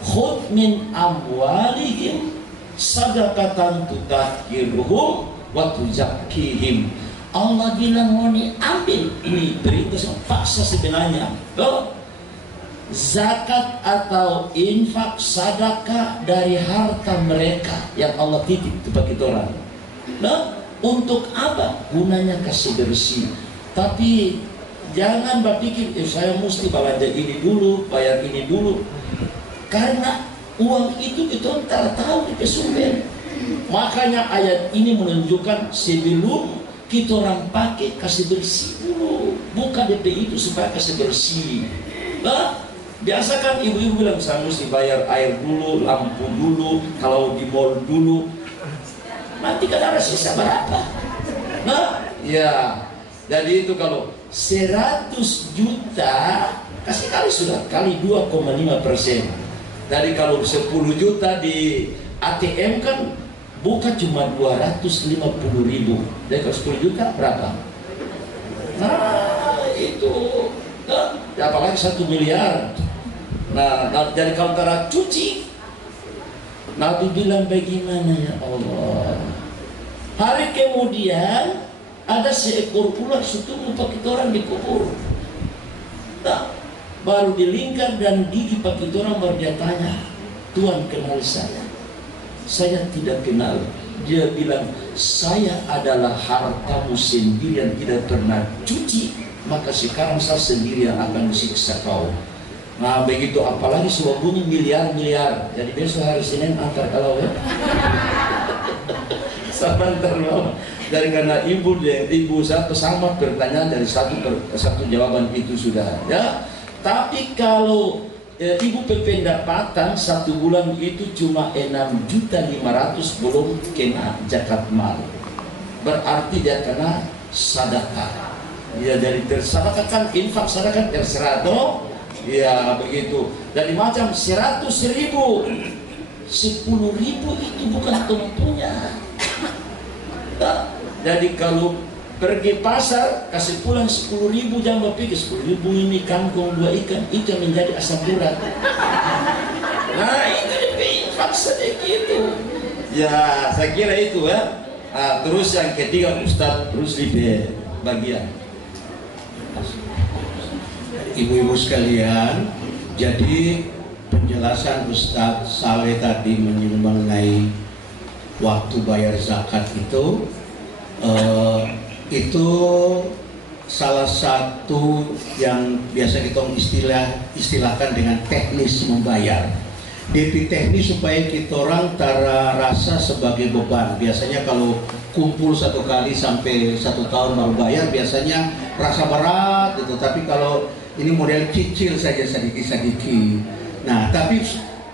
Khud min amwalihim sadaqatan tutakhiruhum wa tuzakkihim. Allah bilang mau nih ambil, ini perintah paksa sebenarnya. Zakat atau infak sedekah dari harta mereka yang Allah titip kepada kita orang. Nah, untuk apa? Gunanya kasih bersih. Tapi jangan berpikir saya mesti belanja ini dulu, bayar ini dulu. Karena uang itu kita tak tahu di sumber. Makanya ayat ini menunjukkan sebelum kita orang pakai kasih bersih dulu, bukan DP itu supaya kasih bersih. Nah, biasa kan ibu-ibu bilang saya mesti bayar air dulu, lampu dulu, kalau di mall dulu. Nanti kan ada sisa berapa? Nah, ya. Jadi itu kalau 100 juta Kasih kali sudah, kali 2,5%. Jadi kalau 10 juta di ATM kan bukan cuma 250.000. Jadi kalau 10 juta berapa? Nah itu, apalagi 1 miliar. Nah jadi kalau antara cuci, Nabi bilang bagaimana ya Allah. Hari kemudian ada seekor ular setumbuh pakai orang dikubur. Nah, baru dilingkar dan gigi pakai orang baru dia tanya, Tuhan kenal saya? Saya tidak kenal. Dia bilang, saya adalah hartamu sendiri yang tidak pernah cuci, maka sekarang saya sendiri yang akan disiksa kau. Nah begitu, apalagi sudah bunyi miliar-miliar. Jadi besok hari Senin antar kalau ya. Sebentar loh. Dari karena ibu satu sama pertanyaan dari satu jawaban itu sudah ya. Tapi kalau ibu pendapatan 1 bulan itu cuma 6.500.000 belum kena zakat mal. Berarti dia kena sedekah. Ya dari tersedekah kan infak sedekah terserah toh. Ya begitu. Dari macam 100.000, 10.000 itu bukan tumpunya. Nah, jadi kalau pergi pasar kasih pulang 10.000, jangan berpikir 10.000 ini kangkung 2 ikan itu yang menjadi asam urat. Nah itu infak sedikit itu. Ya saya kira itu ya. Nah, terus yang ketiga Ustaz Rusli bagian. Ibu-ibu sekalian, jadi penjelasan Ustaz Saleh tadi mengenai waktu bayar zakat itu salah satu yang biasa kita istilahkan dengan teknis membayar. DP teknis supaya kita orang tara rasa sebagai beban. Biasanya kalau kumpul 1 kali sampai 1 tahun baru bayar biasanya rasa berat gitu. Tapi kalau ini model cicil saja sedikit-sedikit. Nah, tapi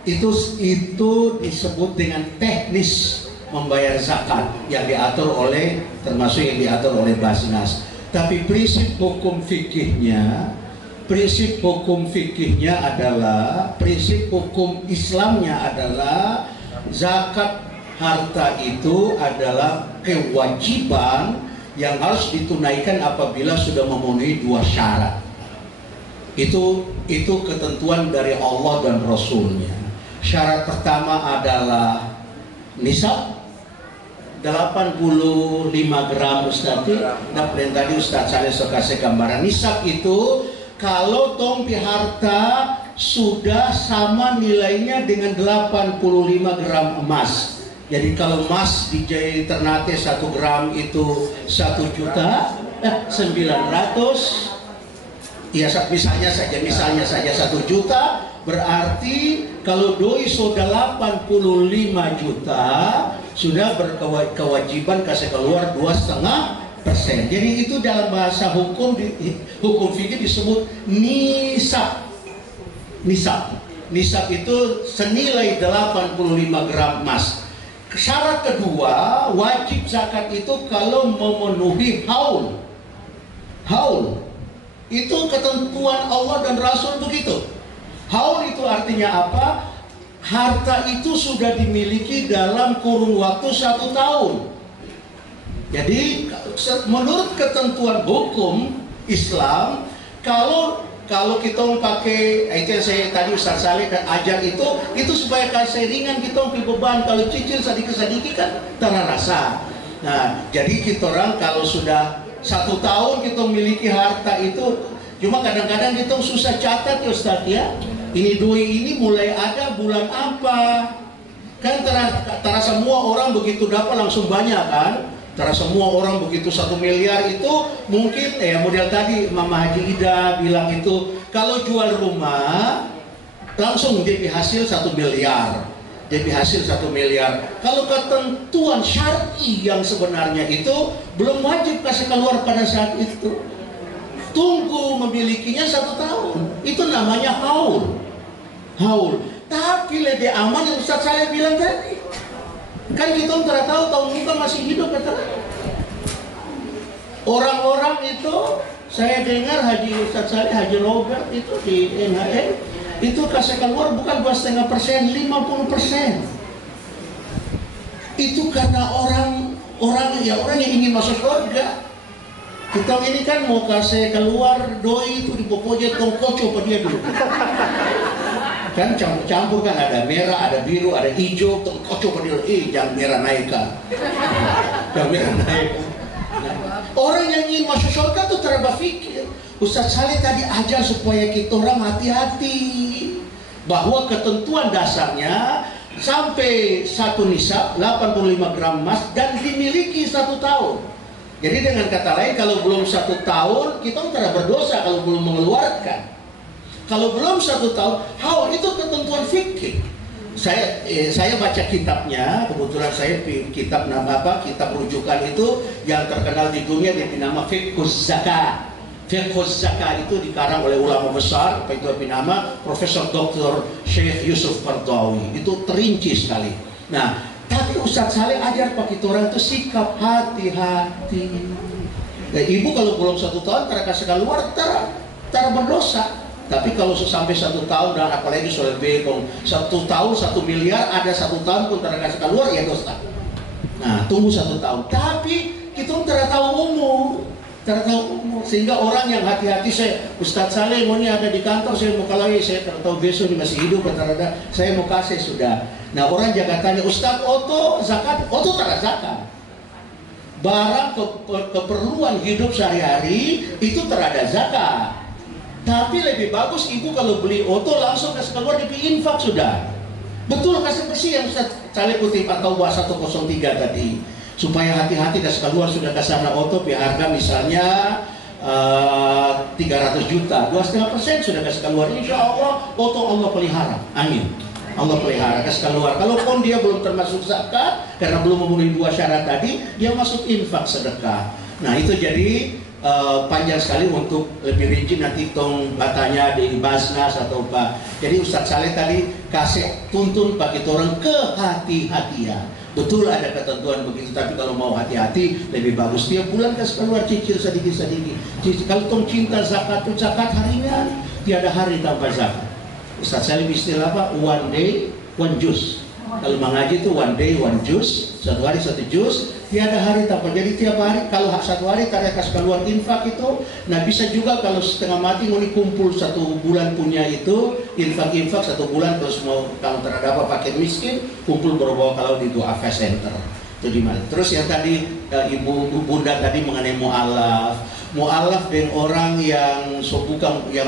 itu disebut dengan teknis membayar zakat yang diatur oleh, termasuk yang diatur oleh Basnas. Tapi prinsip hukum fikihnya adalah, prinsip hukum Islamnya adalah zakat harta itu adalah kewajiban yang harus ditunaikan apabila sudah memenuhi 2 syarat. Itu ketentuan dari Allah dan Rasulnya. Syarat pertama adalah nisab 85 gram Ustaz. Nah, tadi Ustaz Saleh kasih gambaran nisab itu kalau tompi harta sudah sama nilainya dengan 85 gram emas. Jadi kalau emas di Ternate 1 gram itu 1.900.000. Ya misalnya saja 1 juta, berarti kalau doi sudah 85 juta sudah berkewajiban kasih keluar 2,5%. Jadi itu dalam bahasa hukum fikih disebut nisab. Nisab itu senilai 85 gram emas. Syarat kedua, wajib zakat itu kalau memenuhi haul. Itu ketentuan Allah dan Rasul begitu. Haul itu artinya apa? Harta itu sudah dimiliki dalam kurun waktu 1 tahun. Jadi menurut ketentuan hukum Islam, kalau kita pakai itu yang saya tadi Ustaz Saleh ajar itu supaya kasih ringan kita beban. Kalau cicil sedikit-sedikit kan terasa. Nah, jadi kita orang kalau sudah 1 tahun kita memiliki harta itu, cuma kadang-kadang kita susah catat ya Ustaz ya. Ini duit ini mulai ada bulan apa? Kan tara semua orang begitu dapat langsung banyak kan? Tara semua orang begitu 1 miliar itu mungkin model tadi Mama Haji Ida bilang itu kalau jual rumah langsung jadi hasil 1 miliar. Jadi hasil 1 miliar. Kalau ketentuan syar'i yang sebenarnya itu belum wajib kasih keluar pada saat itu. Tunggu memilikinya 1 tahun. Itu namanya haul. Tapi lebih aman yang Ustaz saya bilang tadi. Kan kita tidak tahu tahun muka masih hidup kata. Orang-orang itu Saya dengar Haji Ustadz Saleh, Haji Robert itu di NHN itu kasih keluar bukan 2,5%, 50%. Itu karena orang yang ingin masuk surga. Kita ini kan mau kasih keluar doi itu di pokoknya tongkoco pada dia dulu. Kan campur-campur kan, ada merah, ada biru, ada hijau, tongkoco pada dia. Jangan merah naik kan. Jangan merah naik. Orang yang ingin masuk surga tuh terberpikir. Ustadz Saleh tadi ajar supaya kita orang hati-hati bahwa ketentuan dasarnya sampai satu nisab 85 gram emas dan dimiliki 1 tahun. Jadi dengan kata lain, kalau belum 1 tahun kita tidak berdosa kalau belum mengeluarkan. Kalau belum 1 tahun, itu ketentuan fikih. Saya baca kitabnya, kebetulan saya kitab kitab rujukan itu yang terkenal di dunia dinama Fiqhuz Zakat. Fiqhuz Zakat itu dikarang oleh ulama besar, apa itu nama Profesor Dr. Syekh Yusuf Qaradawi. Itu terinci sekali. Nah, tapi Ustadz Saleh ajar pak kita orang itu sikap hati-hati. Ya, ibu kalau belum 1 tahun kasih keluar, tara berdosa. Tapi kalau sampai 1 tahun dan apalagi sudah lebih 1 tahun 1 miliar, ada 1 tahun pun kasih keluar, ya dosa. Nah, tunggu 1 tahun. Tapi kita tidak tahu umur. Sehingga orang yang hati-hati, Ustadz Saleh mau ada di kantor, saya mau kalai, saya tidak tahu besok ini masih hidup atau ada, saya mau kasih sudah. Nah, orang jangan tanya, Ustadz Oto zakat, Oto tidak zakat. Barang keperluan hidup sehari-hari itu terada zakat. Tapi lebih bagus ibu kalau beli Oto langsung kasih keluar di infak sudah. Betul kasih bersih yang Ustadz Saleh kutip atau 103 tadi. Supaya hati-hati kasih keluar sudah ke sana Oto, harga misalnya 300 juta, 2,5% sudah kasih keluar. Insya Allah Oto Allah pelihara, amin. Allah pelihara kasih keluar. Kalaupun dia belum termasuk zakat karena belum memenuhi 2 syarat tadi, dia masuk infak sedekah. Nah itu jadi panjang sekali untuk lebih rinci nanti tong batanya di Basnas atau apa. Jadi Ustadz Saleh tadi kasih tuntun bagi orang kehati-hatian. Betul ada ketentuan begitu, tapi kalau mau hati-hati lebih bagus tiap bulan kasih keluar cicil sedikit-sedikit. Kalau tong cinta zakat harian, tiada hari tanpa zakat. Ustadz Saleh istilah apa? One day, one juice. Kalau mengaji itu one day, one juice. 1 hari 1 juz, tiada hari tanpa. Jadi tiap hari, kalau 1 hari tak ada kasih keluar infak itu. Nah bisa juga kalau setengah mati mau dikumpul 1 bulan punya itu infak 1 bulan, terus mau kalau terhadap paket miskin kumpul berbawa kalau di doa center itu di mana. Terus yang tadi ibu bunda tadi mengenai mu'alaf dengan orang yang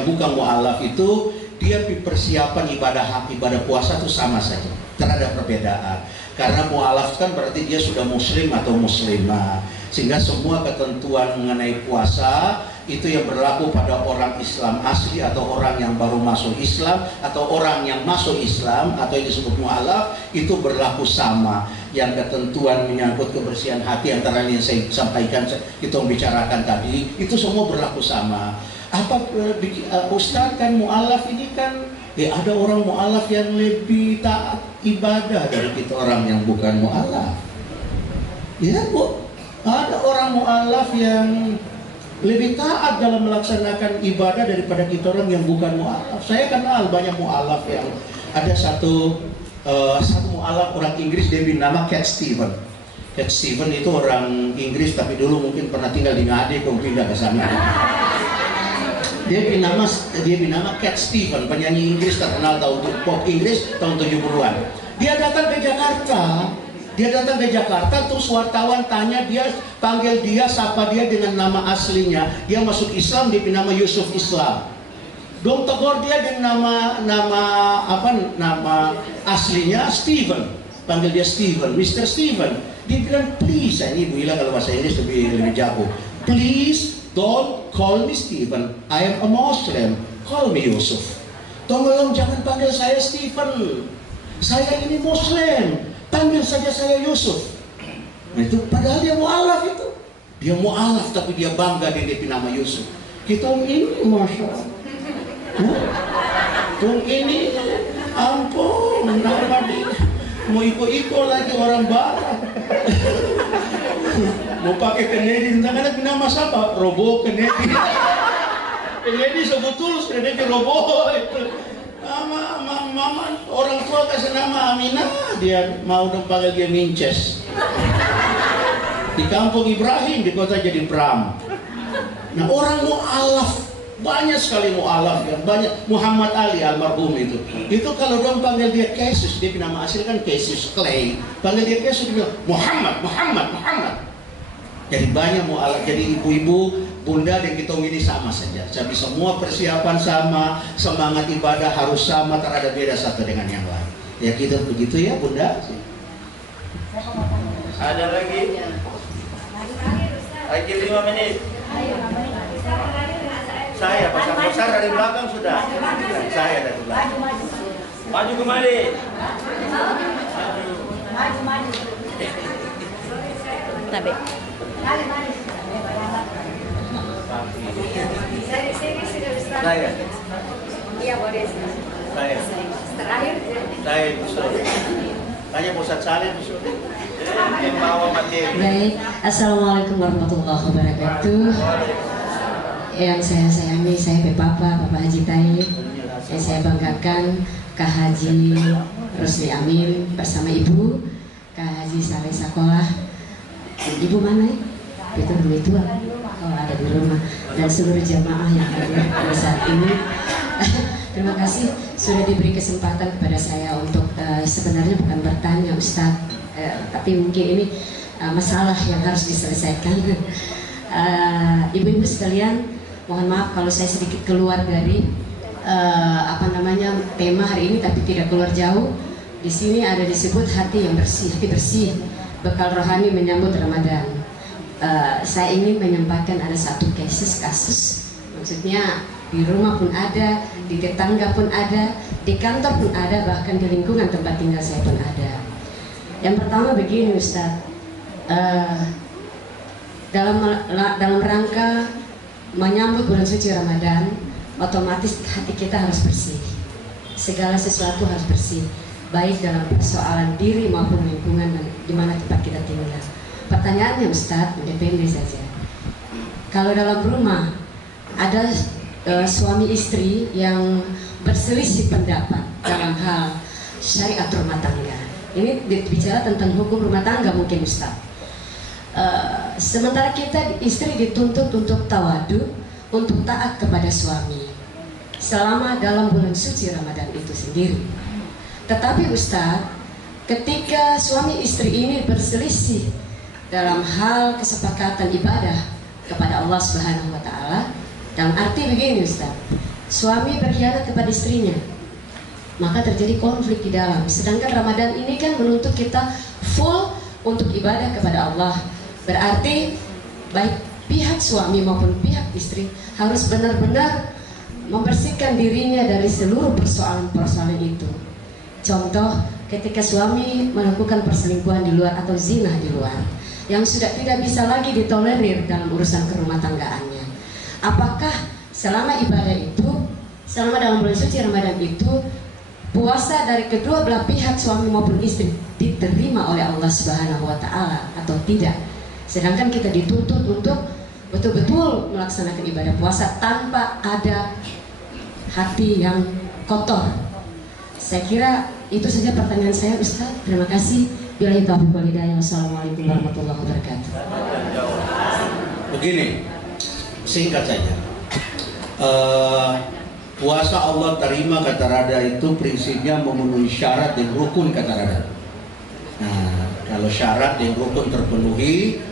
bukan mu'alaf itu dia persiapan ibadah puasa itu sama saja, tidak ada perbedaan. Karena mu'alaf kan berarti dia sudah muslim atau muslimah, sehingga semua ketentuan mengenai puasa itu yang berlaku pada orang Islam asli atau orang yang baru masuk Islam atau orang yang masuk Islam atau yang disebut mu'alaf itu berlaku sama. Yang ketentuan menyangkut kebersihan hati antara yang saya sampaikan, kita bicarakan tadi, itu semua berlaku sama. Ustadz kan mu'alaf ini kan ada orang mu'alaf yang lebih taat ibadah dari kita orang yang bukan mu'alaf. Ya Bu, ada orang mu'alaf yang lebih taat dalam melaksanakan ibadah daripada kita orang yang bukan mu'alaf. Saya kenal banyak mu'alaf yang ada satu mu'alaf orang Inggris, dia bernama Cat Stevens. Cat Stevens itu orang Inggris tapi dulu mungkin pernah tinggal di Ngade, pindah ke sana. Dia bernama Cat Stevens, penyanyi Inggris terkenal tahun pop Inggris tahun 70-an. Dia datang ke Jakarta, terus wartawan tanya dia, panggil dia, sapa dia dengan nama aslinya. Dia masuk Islam, dia bernama Yusuf Islam. Dong tegur dia dengan nama aslinya Steven. Panggil dia Steven, Mr. Steven. Dia bilang, please, ini ibu bilang kalau bahasa Inggris lebih jago. Please don't call me Stephen. I am a Muslim. Call me Yusuf. Tolong jangan panggil saya Stephen. Saya ini Muslim. Panggil saja saya Yusuf. Nah itu padahal dia mu'alaf itu. Dia mu'alaf tapi dia bangga dia nama Yusuf. Kita ini Masya Allah. Ini ampun nama dia. Mau iko-iko lagi orang barat. Mau pakai Kennedy, entah nama siapa? Robo Kennedy. Ini sebetulnya sudah dia roboh itu. Mama orang tua kasih nama Aminah, dia mau dong panggil dia Minces. Di kampung Ibrahim, di kota jadi Bram. Nah orang mu'alaf, banyak sekali mu'alaf ya, banyak. Muhammad Ali almarhum itu kalau dong panggil dia Yesus, dia nama asli kan Yesus Clay, panggil dia Yesus dia bilang Muhammad. Jadi banyak mu'alaf, jadi ibu-ibu, bunda dan kita ini sama saja. Jadi semua persiapan sama, semangat ibadah harus sama, tak ada beda satu dengan yang lain. Ya kita begitu ya bunda. Ada lagi? Lagi 5 menit. Saya pasang besar dari belakang sudah. Saya dari belakang. Maju kembali. Maju. Tabe. Saya. Iya boleh. Saya. Terakhir. Saya Ustaz. Tanya Ustaz Salim Ustaz. Yang bawa materi. Baik, Assalamualaikum warahmatullahi wabarakatuh. Yang saya sayangi, saya Bapak Haji Taib. Yang saya banggakan Kak Haji Rusli Amin bersama Ibu Kak Haji Saleh Sakolah. Ibu mana ya? Itu dulu tua. Oh ada di rumah. Dan seluruh jamaah yang hadir pada saat ini. Terima kasih sudah diberi kesempatan kepada saya untuk sebenarnya bukan bertanya Ustadz, tapi mungkin ini masalah yang harus diselesaikan. Ibu-ibu sekalian, mohon maaf kalau saya sedikit keluar dari tema hari ini, tapi tidak keluar jauh. Di sini ada disebut hati yang bersih, hati bersih, bekal rohani menyambut Ramadan. Saya ingin menyampaikan ada satu kasus, maksudnya di rumah pun ada, di tetangga pun ada, di kantor pun ada, bahkan di lingkungan tempat tinggal saya pun ada. Yang pertama begini Ustadz, dalam rangka menyambut bulan suci Ramadan, otomatis hati kita harus bersih. Segala sesuatu harus bersih, baik dalam persoalan diri maupun lingkungan dan di mana tempat kita tinggal. Pertanyaannya Ustadz, independen saja. Kalau dalam rumah ada suami istri yang berselisih pendapat dalam hal syariat rumah tangga, ini bicara tentang hukum rumah tangga mungkin Ustaz. Sementara kita istri dituntut untuk tawadu, untuk taat kepada suami selama dalam bulan suci Ramadan itu sendiri. Tetapi Ustaz, ketika suami istri ini berselisih dalam hal kesepakatan ibadah kepada Allah Subhanahu wa Ta'ala, dalam arti begini Ustaz, suami berkhianat kepada istrinya, maka terjadi konflik di dalam. Sedangkan Ramadan ini kan menuntut kita full untuk ibadah kepada Allah. Berarti baik pihak suami maupun pihak istri harus benar-benar membersihkan dirinya dari seluruh persoalan-persoalan itu. Contoh, ketika suami melakukan perselingkuhan di luar atau zina di luar, yang sudah tidak bisa lagi ditolerir dalam urusan kerumah tanggaannya. Apakah selama ibadah itu, selama dalam bulan suci Ramadan itu, puasa dari kedua belah pihak suami maupun istri diterima oleh Allah Subhanahu wa Ta'ala atau tidak? Sedangkan kita dituntut untuk betul-betul melaksanakan ibadah puasa tanpa ada hati yang kotor. Saya kira itu saja pertanyaan saya Ustaz. Terima kasih. Billahi taufiq wal hidayah. Wassalamualaikum warahmatullahi wabarakatuh. Begini, singkat saja. Puasa Allah terima kata Rada itu prinsipnya memenuhi syarat dan rukun kata Rada. Nah, kalau syarat dan rukun terpenuhi,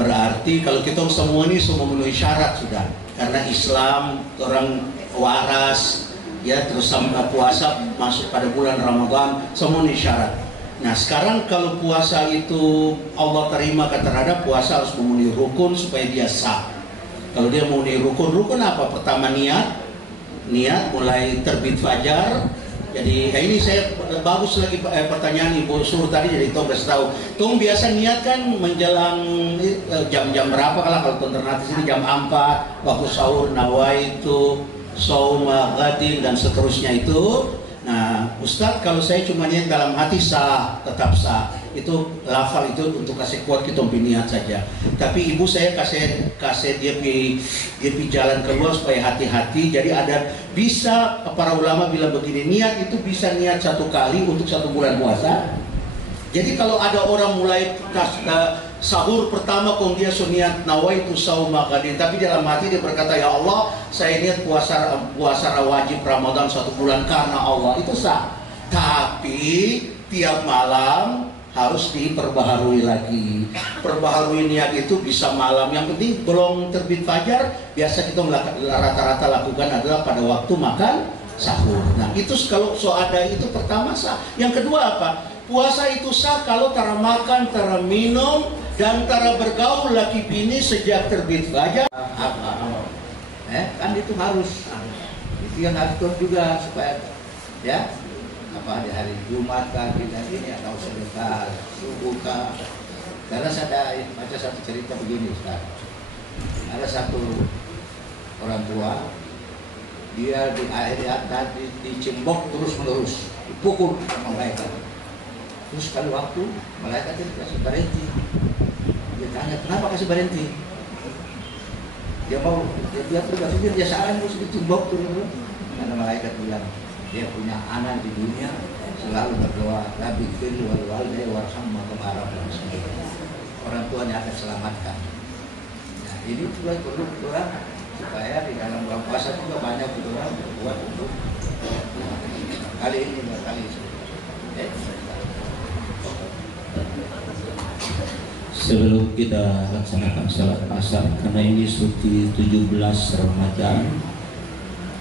berarti kalau kita semua ini semua memenuhi syarat sudah. Karena Islam orang waras, ya terus sampai puasa masuk pada bulan Ramadan, semua ini syarat. Nah sekarang kalau puasa itu Allah terima kata Rada, puasa harus memenuhi rukun supaya dia sah. Kalau dia memenuhi rukun apa? Pertama niat mulai terbit fajar. Jadi ini saya bagus lagi pertanyaan Ibu Suruh tadi, jadi Tom kasih tahu. Tom biasa niat kan menjelang jam-jam berapa kalau alternatif ini jam 4 waktu sahur nawaitu shauma ghadin dan seterusnya itu. Nah Ustadz, kalau saya cuma niat dalam hati sah, tetap sah. itu lafal itu untuk kasih kuat kita niat saja. Tapi ibu saya kasih dia jalan keluar supaya hati-hati. Jadi ada bisa para ulama bilang begini, niat itu bisa niat 1 kali untuk 1 bulan puasa. Jadi kalau ada orang mulai sahur pertama kong dia niat nawaitu sauma ghadin, tapi dalam hati dia berkata, ya Allah, saya niat puasa wajib Ramadan 1 bulan karena Allah, itu sah. Tapi tiap malam harus diperbaharui lagi. Perbaharui niat itu bisa malam. Yang penting belum terbit fajar. Biasa kita rata-rata lakukan adalah pada waktu makan sahur. Nah itu kalau ada itu pertama sah. Yang kedua apa? Puasa itu sah kalau tara makan, tara minum, dan tara bergaul laki bini sejak terbit fajar. Kan itu harus. Itu yang harus juga supaya ya. Apa di hari Jumat kah, ini atau sedekah subuh kah. Karena saya baca satu cerita begini, Ustaz. Ada satu orang tua, dia di akhir dicembok terus menerus, dipukul sama malaikat. Terus sekali waktu malaikat dia kasih berhenti. Dia tanya, kenapa kasih berhenti? Dia berpikir dia salah terus dicembok terus. Karena malaikat bilang, dia punya anak di dunia selalu berdoa, Rabbi firli wal walidayya warhamhuma kama rabbayani. Orang tuanya akan selamatkan. Nah, ini juga perlu orang supaya di dalam bulan puasa juga banyak orang berbuat untuk kali ini kali ini. Sebelum kita laksanakan salat asar, karena ini suci 17 Ramadan,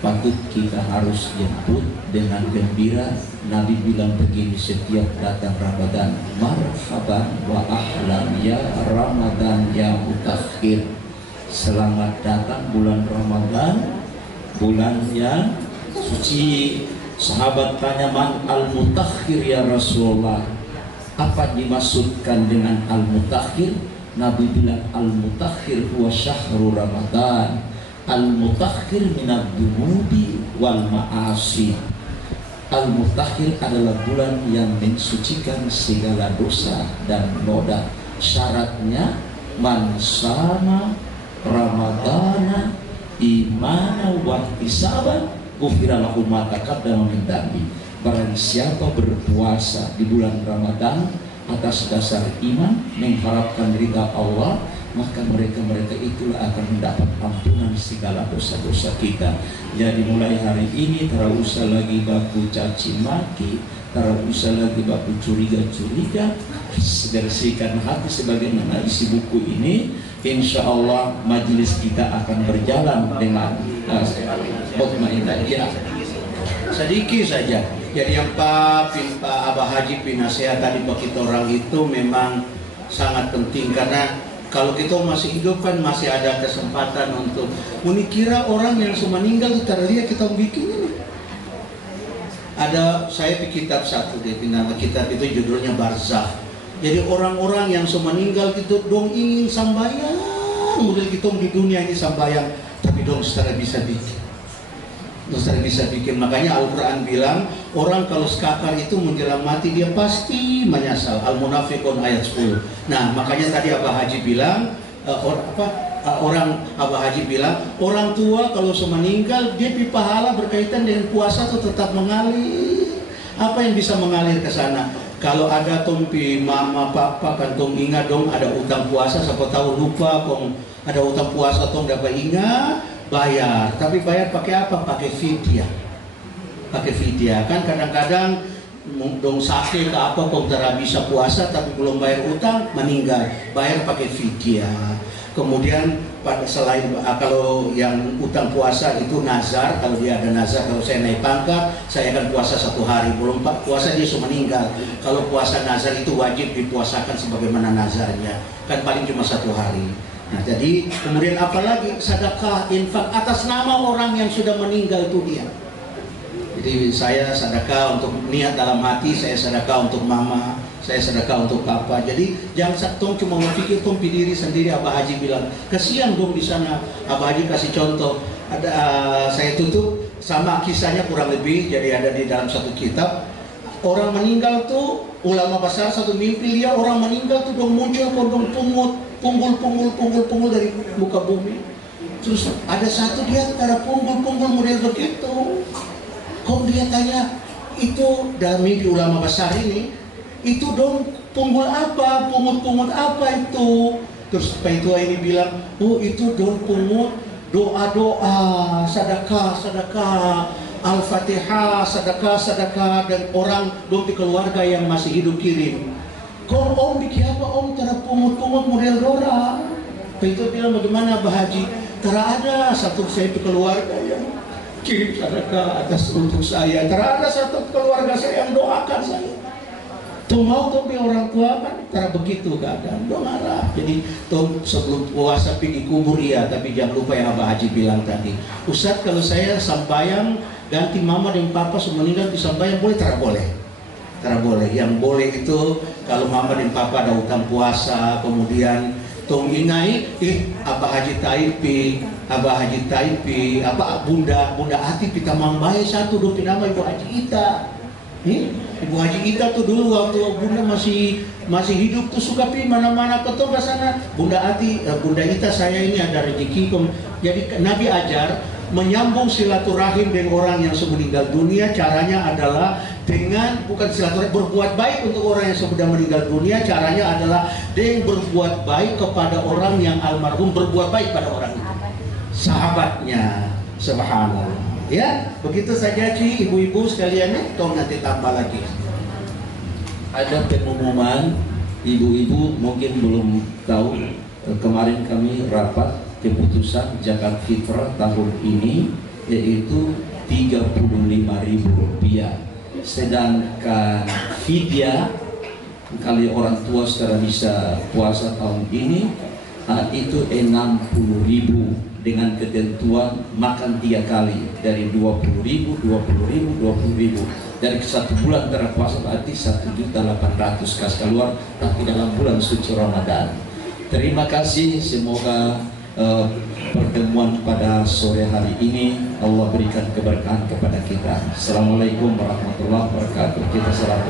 patut kita harus jemput dengan gembira. Nabi bilang begini setiap datang Ramadan, marhaban wa ahlan ya Ramadan ya mutakhir. Selamat datang bulan Ramadan, bulan yang suci. Sahabat tanya, man al-mutakhir ya Rasulullah? Apa dimaksudkan dengan al-mutakhir? Nabi bilang al-mutakhir huwa syahrul Ramadan. Al-mutakhir minad dunubi wal ma'asi. Al-mutakhir adalah bulan yang mensucikan segala dosa dan noda. Syaratnya man sama Ramadana imana wa ihtisaban ghufira lahu ma taqaddama min dambi. Barang siapa berpuasa di bulan Ramadan atas dasar iman, mengharapkan ridha Allah, maka mereka itulah akan mendapat ampunan segala dosa-dosa kita. Jadi mulai hari ini tak usah lagi baku caci maki, tak usah lagi baku curiga-curiga. Bersihkan hati sebagaimana isi buku ini. Insya Allah majelis kita akan berjalan dengan mutmainah. Ya, sedikit saja. Jadi yang Pak Abah Haji nasihat tadi bagi kita orang itu memang sangat penting, karena kalau kita masih hidup kan masih ada kesempatan untuk menikira orang yang sudah meninggal itu terlihat kita bikin ini. Ada saya di kitab satu deh, kitab itu judulnya Barzakh. Jadi orang-orang yang sudah meninggal itu dong ingin sambayang, model kita di dunia ini sambayang, tapi dong secara bisa bikin. Makanya Al-Quran bilang orang kalau sekakar itu menjelang mati dia pasti menyesal. Al-Munafiqun ayat 10. Nah makanya tadi Abah Haji bilang orang tua kalau meninggal dia pahala berkaitan dengan puasa itu tetap mengalir. Apa yang bisa mengalir ke sana? Kalau ada tompi mama papa kan tong ingat dong ada utang puasa, siapa tahu lupa kong ada utang puasa tong dapat ingat bayar. Tapi bayar pakai apa? Pakai fidyah. Kan kadang-kadang dong sakit ke apa kong tidak bisa puasa tapi belum bayar utang meninggal, bayar pakai fidyah. Kemudian selain kalau yang utang puasa itu nazar, kalau dia ada nazar, kalau saya naik pangkat saya akan puasa 1 hari, belum puasa dia sudah meninggal. Kalau puasa nazar itu wajib dipuasakan sebagaimana nazarnya, kan paling cuma 1 hari. Nah jadi kemudian apalagi sedekah infak atas nama orang yang sudah meninggal itu dia. Jadi saya sedekah untuk niat dalam hati, saya sedekah untuk mama, saya sedekah untuk papa. Jadi jangan satong cuma berpikir tumpi diri sendiri. Abah Haji bilang kasihan dong di sana. Abah Haji kasih contoh. Ada saya tutup sama kisahnya kurang lebih. Jadi ada di dalam satu kitab orang meninggal tuh, ulama besar satu mimpi lihat orang meninggal tuh dong muncul dong punggul dari muka bumi. Terus ada satu dia antara punggul model begitu. Kok dia tanya, itu dalam mimpi ulama besar ini, itu dong punggul apa, pungut apa itu? Terus Pak Tua ini bilang, oh itu dong pungut doa-doa, sedekah, Al-Fatihah, sedekah dan orang dong di keluarga yang masih hidup kirim. Kok om bikin apa om? Tara pungut model Dora. Pak Tua bilang, bagaimana Pak Haji? Tara ada satu saya di keluarga yang kirim sedekah atas untuk saya. Tara ada satu keluarga saya yang doakan saya. Tuh mau tuh orang tua kan cara begitu keadaan dong arah. Jadi tuh sebelum puasa pergi kubur iya, tapi jangan lupa yang Abah Haji bilang tadi, Ustadz kalau saya sambayang ganti mama dan papa semeninggal di sambayang boleh? Tara boleh. Yang boleh itu kalau mama dan papa ada utang puasa, kemudian tong inai Abah Haji Taipi, apa Bunda Ati kita mambai satu do nama Ibu Haji Ita. Ibu Haji Ita tuh dulu waktu Bunda masih hidup tuh suka pi mana-mana ketemu ke sana. Bunda Ita saya ini ada rezeki. Jadi Nabi ajar menyambung silaturahim dengan orang yang meninggal dunia. Caranya adalah dengan bukan silaturahim, berbuat baik untuk orang yang sudah meninggal dunia. Caranya adalah dengan berbuat baik kepada orang yang almarhum, berbuat baik pada orang itu, sahabatnya. Subhanallah. Ya, begitu saja Ci, ibu-ibu sekalian, tolong nanti tambah lagi. Ada pengumuman, ibu-ibu mungkin belum tahu, kemarin kami rapat keputusan zakat fitrah tahun ini yaitu Rp35.000. Sedangkan fidyah kali orang tua secara bisa puasa tahun ini itu 60.000 dengan ketentuan makan 3 kali dari 20.000 dari 1 bulan terpuasa berarti 1.800.000 kas keluar tapi dalam bulan suci Ramadan. Terima kasih, semoga pertemuan pada sore hari ini Allah berikan keberkahan kepada kita. Assalamualaikum warahmatullahi wabarakatuh. Kita salam.